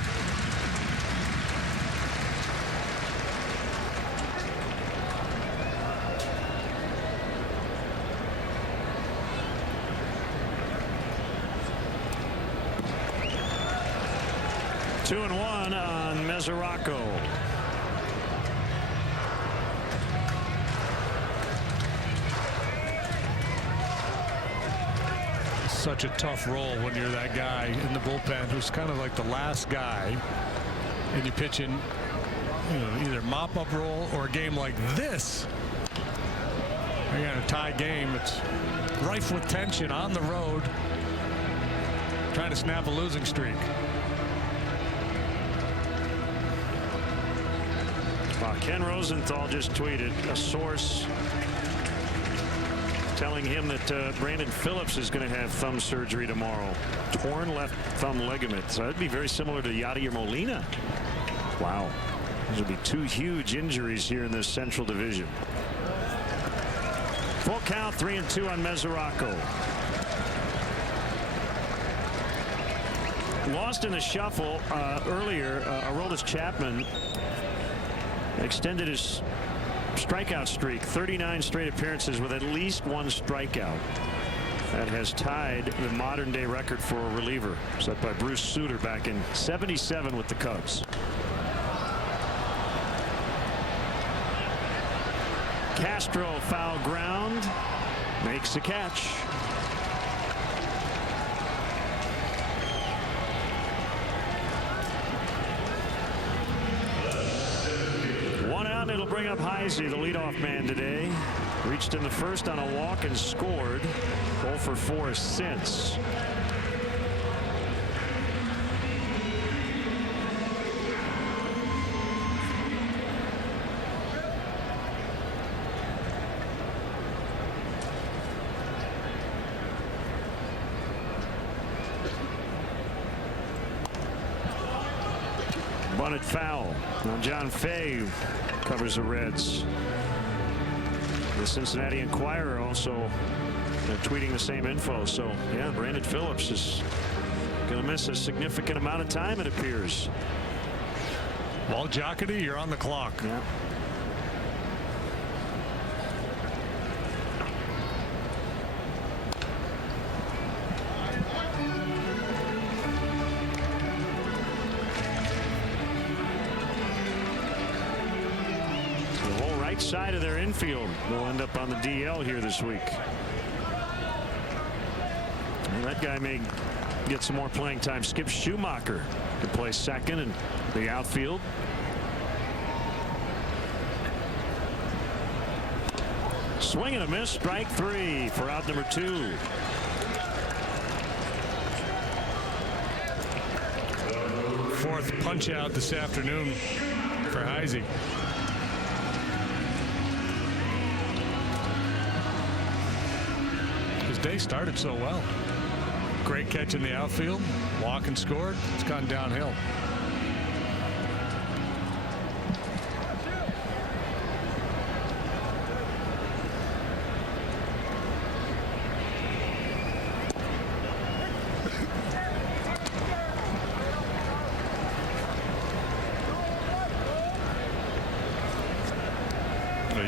Two and one on Mesoraco. Such a tough role when you're that guy in the bullpen who's kind of like the last guy, and you pitch in, either mop-up role or a game like this. You got a tie game. It's rife with tension on the road, trying to snap a losing streak. Ken Rosenthal just tweeted a source telling him that Brandon Phillips is going to have thumb surgery tomorrow. Torn left thumb ligament. So that'd be very similar to Yadier Molina. Wow. Those would be 2 huge injuries here in this Central Division. Full count, 3-2 on Mesoraco. Lost in the shuffle earlier. Aroldis Chapman extended his strikeout streak, 39 straight appearances with at least 1 strikeout. That has tied the modern day record for a reliever set by Bruce Sutter back in '77 with the Cubs. Castro foul ground, makes the catch. It'll bring up Heisey, the leadoff man today. Reached in the first on a walk and scored. 0 for 4 since. Bunted foul. Now John Fay covers the Reds. The Cincinnati Enquirer also tweeting the same info. So yeah, Brandon Phillips is going to miss a significant amount of time, it appears. Well, Jockety, you're on the clock. Yeah. Side of their infield will end up on the DL here this week. And that guy may get some more playing time. Skip Schumacher can play second in the outfield. Swing and a miss, strike 3 for out number 2. Fourth punch out this afternoon for Heisey. Day started so well. Great catch in the outfield, walk and scored. It's gone downhill.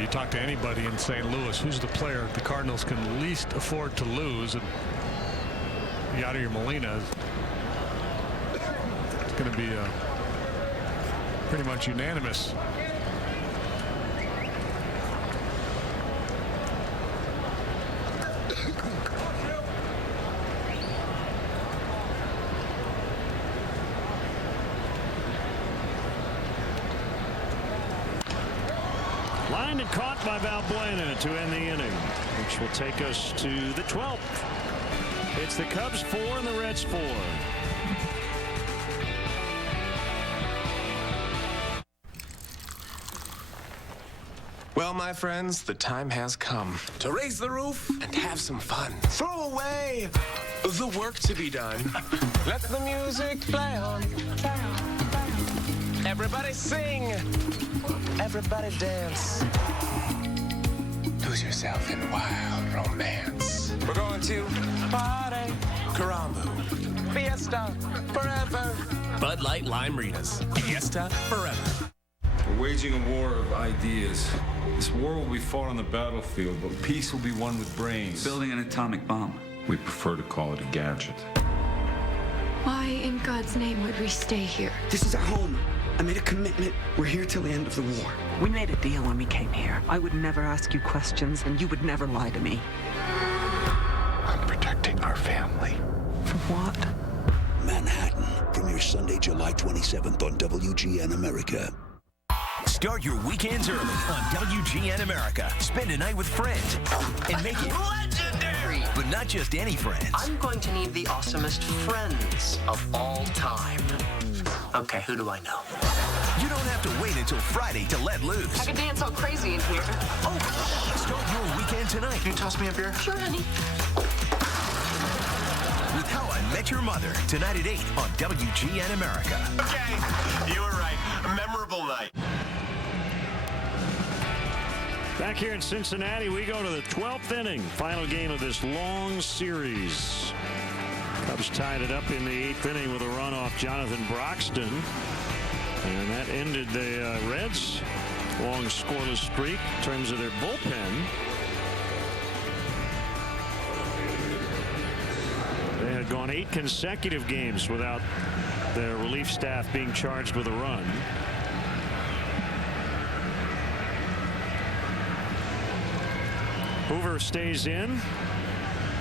You talk to anybody in St. Louis, who's the player the Cardinals can least afford to lose, and Yadier Molina is going to be pretty much unanimous. Lined and caught by Valbuena to end the inning, which will take us to the 12th. It's the Cubs 4 and the Reds 4. Well, my friends, the time has come to raise the roof and have some fun. Throw away the work to be done. Let the music play on. Everybody sing. Everybody dance. Lose yourself in wild romance. We're going to party, Karambu, fiesta, forever. Bud Light Lime-Ritas. Fiesta forever. We're waging a war of ideas. This war will be fought on the battlefield, but peace will be won with brains. Building an atomic bomb. We prefer to call it a gadget. Why in God's name would we stay here? This is our home. I made a commitment. We're here till the end of the war. We made a deal when we came here. I would never ask you questions, and you would never lie to me. I'm protecting our family. For what? Manhattan premieres Sunday, July 27th on WGN America. Start your weekends early on WGN America. Spend a night with friends and make it legendary. But not just any friends. I'm going to need the awesomest friends of all time. Okay, who do I know? You don't have to wait until Friday to let loose. I could dance all crazy in here. Oh, start your weekend tonight. Can you toss me a beer? Sure, honey. With How I Met Your Mother, tonight at 8 on WGN America. Okay, you were right. A memorable night. Back here in Cincinnati, we go to the 12th inning. Final game of this long series. Cubs tied it up in the 8th inning with a run off Jonathan Broxton. And that ended the Reds' long scoreless streak in terms of their bullpen. They had gone 8 consecutive games without their relief staff being charged with a run. Hoover stays in,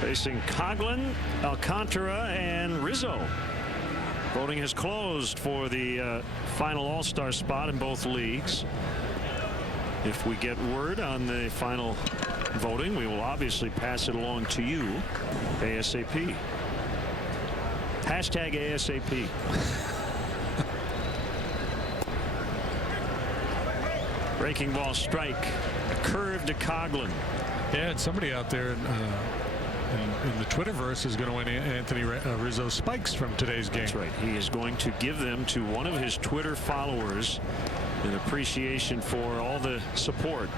facing Coughlin, Alcantara, and Rizzo. Voting has closed for the final All-Star spot in both leagues. If we get word on the final voting, we will obviously pass it along to you ASAP. Hashtag ASAP. Breaking ball strike. Curve to Coughlin. Yeah, and somebody out there in the Twitterverse is going to win Anthony Rizzo spikes from today's game. That's right. He is going to give them to one of his Twitter followers in appreciation for all the support.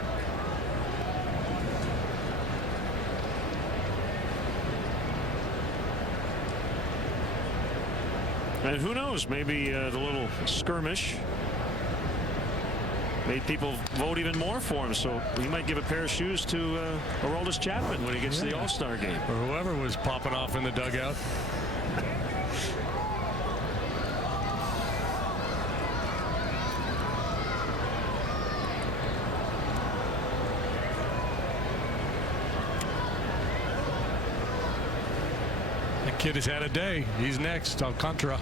And who knows, maybe the little skirmish made people vote even more for him, so he might give a pair of shoes to Aroldis Chapman when he gets to the All-Star game. Or whoever was popping off in the dugout. That kid has had a day. He's next. Alcantara.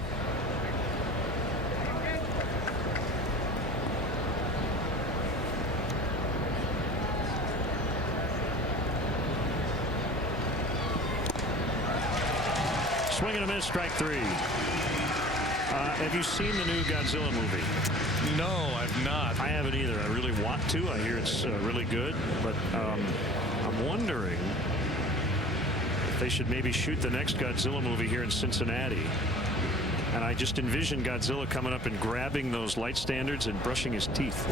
Swing and a miss, strike 3. Have you seen the new Godzilla movie? No, I've not. I haven't either. I really want to. I hear it's really good, but I'm wondering if they should maybe shoot the next Godzilla movie here in Cincinnati. And I just envision Godzilla coming up and grabbing those light standards and brushing his teeth.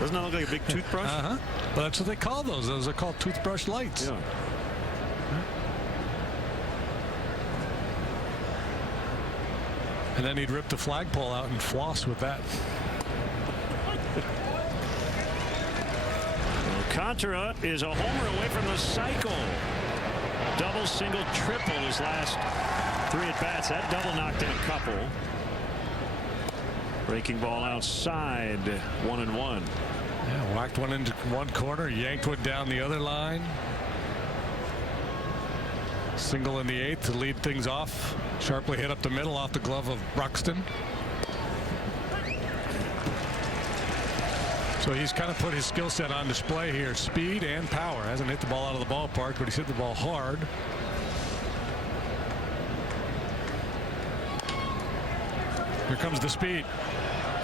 Doesn't that look like a big toothbrush? Well, that's what they call those. Those are called toothbrush lights. Yeah. And then he'd rip the flagpole out and floss with that. Alcantara is a homer away from the cycle. Double, single, triple his last 3 at-bats. That double knocked in a couple. Breaking ball outside, 1-1. Yeah, whacked one into one corner, yanked one down the other line. Single in the 8th to lead things off. Sharply hit up the middle off the glove of Broxton. So he's kind of put his skill set on display here. Speed and power. Hasn't hit the ball out of the ballpark, but he's hit the ball hard. Here comes the speed.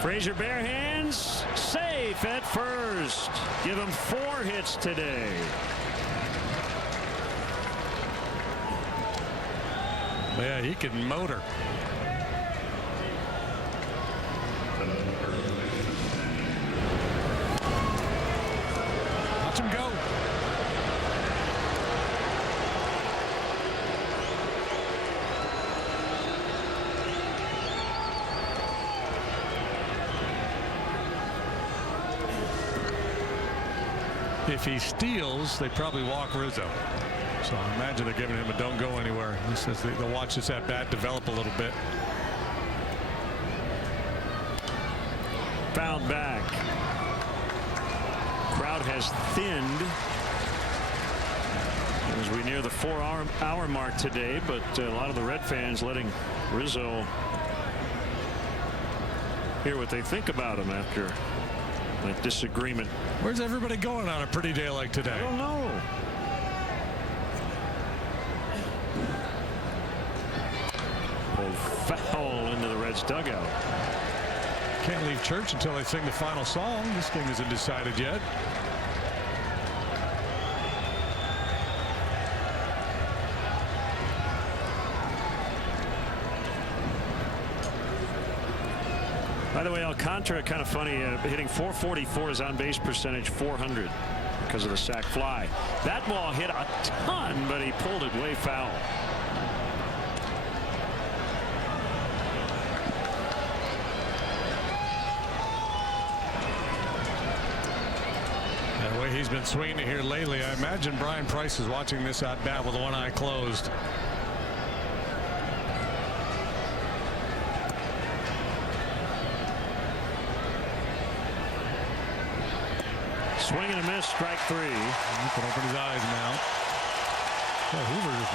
Frazier bare hands, safe at first. Give him 4 hits today. Yeah, he can motor. if he steals, they probably walk Rizzo. So I imagine they're giving him a don't go anywhere. He says they'll watch this at bat develop a little bit. Fouled back. Crowd has thinned as we near the 4-hour mark today, but a lot of the Red fans letting Rizzo hear what they think about him after that disagreement. Where's everybody going on a pretty day like today? I don't know. Pulled foul into the Reds dugout. Can't leave church until they sing the final song. This thing isn't decided yet. By the way, Alcantara, kind of funny, hitting .444, his on-base percentage .400 because of the sac fly. That ball hit a ton, but he pulled it way foul. The way he's been swinging it here lately, I imagine Brian Price is watching this at bat with one eye closed. Swing and a miss, strike 3. He can open his eyes now. Well, Hoover is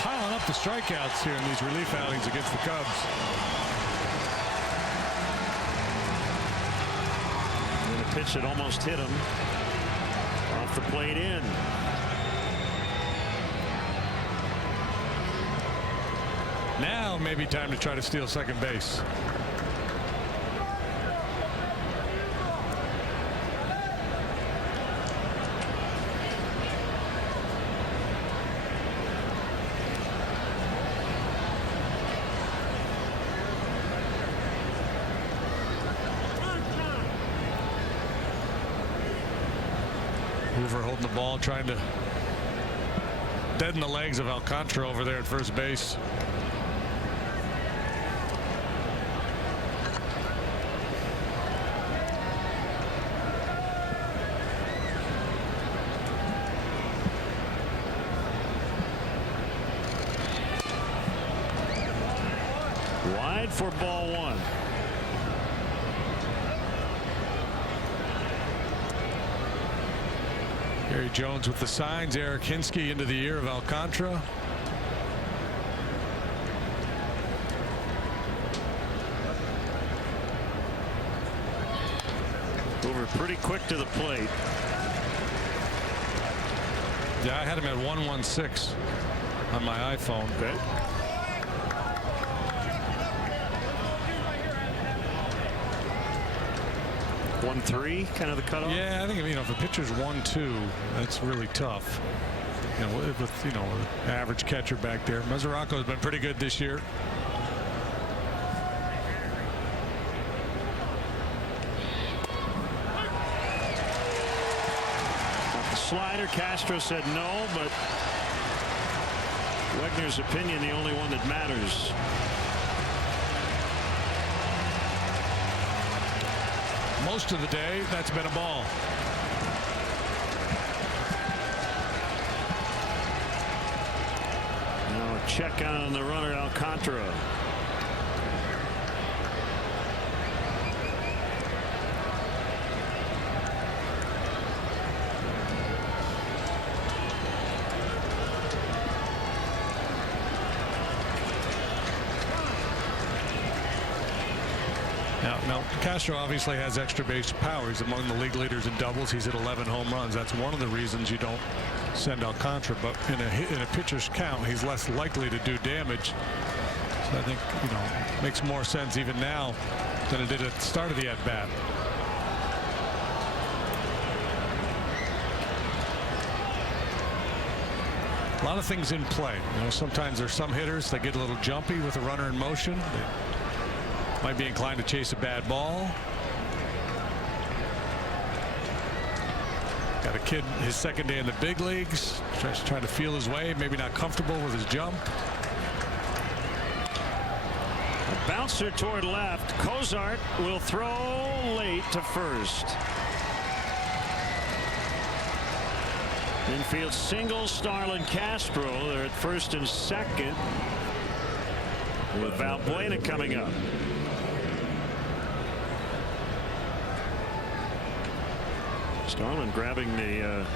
piling up the strikeouts here in these relief outings against the Cubs. And a pitch that almost hit him. Off the plate in. Now maybe time to try to steal second base. Hoover holding the ball, trying to deaden the legs of Alcantara over there at first base. Wide for ball 1. Gary Jones with the signs. Eric Hinsky into the ear of Alcantara. Hoover pretty quick to the plate. Yeah, I had him at 116 on my iPhone. Okay. One, 3, kind of the cutoff. Yeah, I think if a pitcher's 1-2, that's really tough. With average catcher back there. Mesoraco has been pretty good this year. The slider, Castro said no, but Wegner's opinion the only one that matters. Most of the day, that's been a ball. Now a check on the runner, Alcantara. Now, Castro obviously has extra base power. He's among the league leaders in doubles. He's hit 11 home runs. That's one of the reasons you don't send Alcantara. But in a pitcher's count, he's less likely to do damage. So I think, makes more sense even now than it did at the start of the at-bat. A lot of things in play. Sometimes there's some hitters that get a little jumpy with a runner in motion. They might be inclined to chase a bad ball. Got a kid his second day in the big leagues, trying to feel his way, maybe not comfortable with his jump. A bouncer toward left. Cozart will throw late to first. Infield single, Starlin Castro. They're at first and second with Valbuena coming up. Starlin grabbing the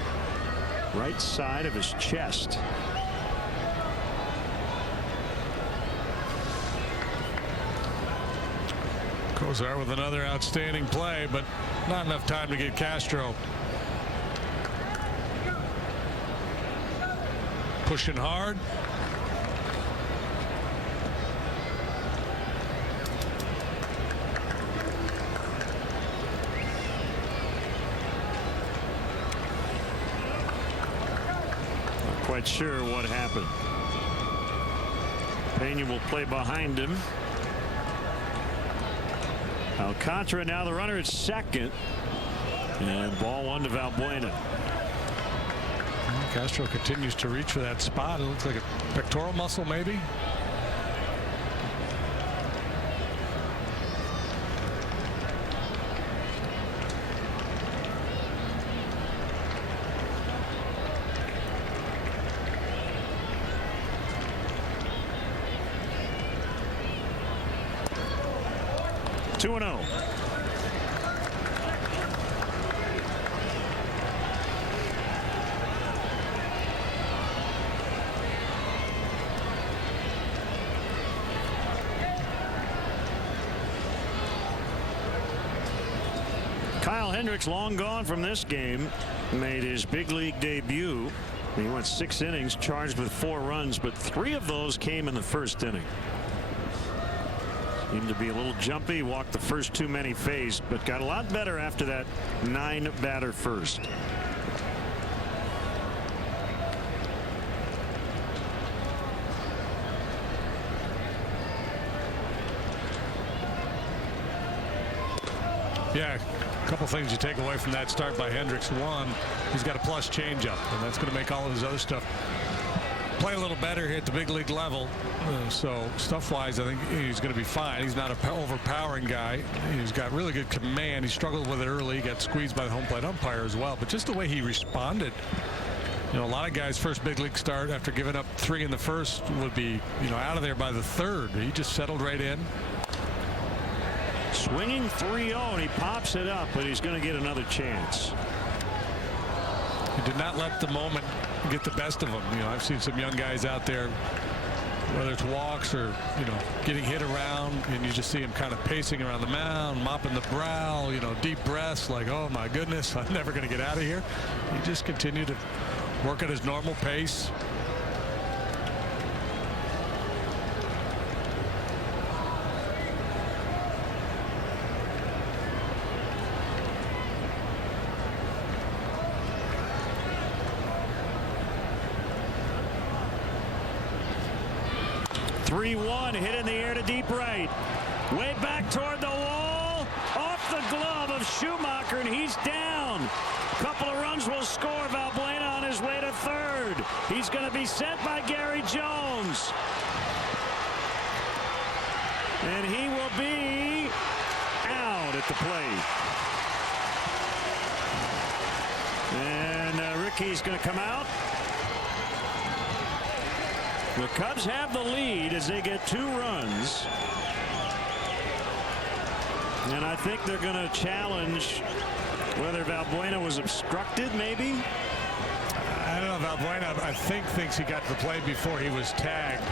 right side of his chest. Kozar with another outstanding play, but not enough time to get Castro. Pushing hard. Not quite sure what happened. Pena will play behind him. Alcantara now the runner at second, and ball one to Valbuena. Castro continues to reach for that spot. It looks like a pectoral muscle, maybe. Two and 0. Hendricks, long gone from this game, made his big league debut. He went 6 innings, charged with 4 runs, but 3 of those came in the first inning. Seemed to be a little jumpy, walked the first too many faced, but got a lot better after that 9-batter first. Yeah, a couple things you take away from that start by Hendricks. One, he's got a plus changeup, and that's going to make all of his other stuff play a little better here at the big league level. So stuff-wise, I think he's going to be fine. He's not an overpowering guy. He's got really good command. He struggled with it early. He got squeezed by the home plate umpire as well. But just the way he responded, you know, a lot of guys' first big league start after giving up 3 in the first would be, you know, out of there by the 3rd. He just settled right in. Swinging 3-0, and he pops it up, but he's going to get another chance. He did not let the moment get the best of him. You know, I've seen some young guys out there, whether it's walks or, you know, getting hit around, and you just see him kind of pacing around the mound, mopping the brow, you know, deep breaths like, oh my goodness, I'm never going to get out of here. He just continued to work at his normal pace. Hit in the air to deep right. Way back toward the wall. Off the glove of Schumacher, and he's down. Couple of runs will score. Valbuena on his way to 3rd. He's going to be sent by Gary Jones. And he will be out at the plate. And Ricky's going to come out. The Cubs have the lead as they get 2 runs. And I think they're going to challenge whether Valbuena was obstructed, maybe. I don't know. Valbuena, I think, thinks he got the play before he was tagged.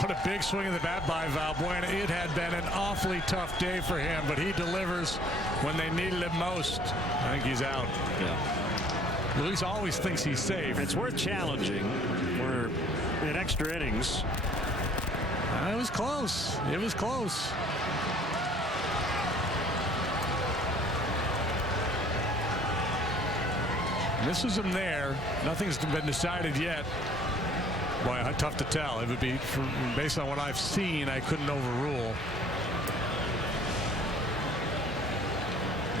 What a big swing of the bat by Valbuena. It had been an awfully tough day for him, but he delivers when they needed him most. I think he's out. Yeah. Luis always thinks he's safe. It's worth challenging. We're in extra innings. It was close. It was close. Misses him there. Nothing's been decided yet. Boy, tough to tell. It would be, based on what I've seen, I couldn't overrule.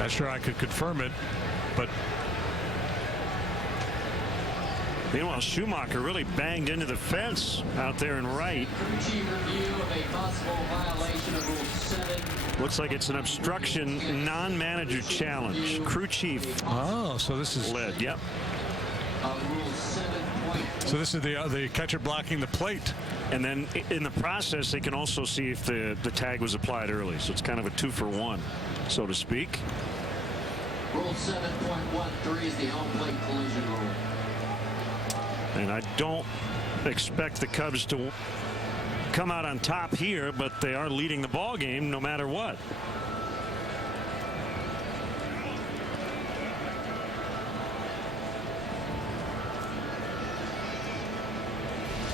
Not sure I could confirm it, but Meanwhile, Schumacher really banged into the fence out there in right. Looks like it's an obstruction non-manager challenge. Crew chief. Oh, so this is led. Yep. So this is the catcher blocking the plate. And then in the process, they can also see if the tag was applied early. So it's kind of a 2-for-1, so to speak. Rule 7.13 is the home plate collision rule. And I don't expect the Cubs to come out on top here, but they are leading the ball game no matter what.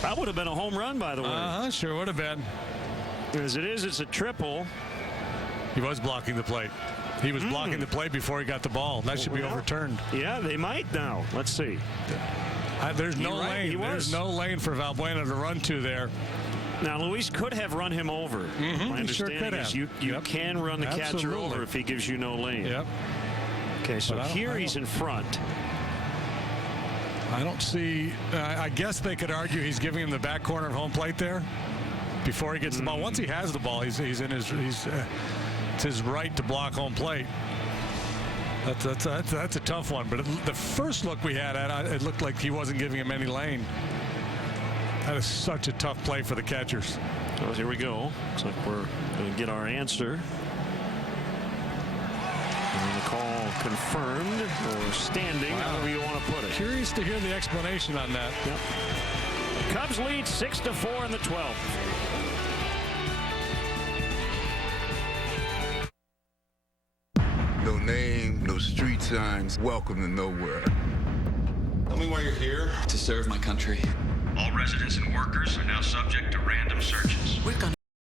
That would have been a home run, by the way. Sure would have been. As it is, it's a triple. He was blocking the plate. He was blocking the plate before he got the ball. That should be overturned. Yeah, they might now. Let's see. There's no lane. There's no lane for Valbuena to run to there. Now, Luis could have run him over. My understanding is you can run the catcher over if he gives you no lane. Yep. Okay, so here he's in front. I don't see. I guess they could argue he's giving him the back corner of home plate there before he gets the ball. Once he has the ball, he's in his. It's his right to block home plate. That's a tough one. But the first look we had at it looked like he wasn't giving him any lane. That is such a tough play for the catchers. Well, here we go. Looks like we're going to get our answer. And the call confirmed or standing, however you want to put it. Curious to hear the explanation on that. Yep. Cubs lead 6-4 in the 12th. No name, no street signs. Welcome to nowhere. Tell me why you're here. To serve my country. All residents and workers are now subject to random searches. We're gonna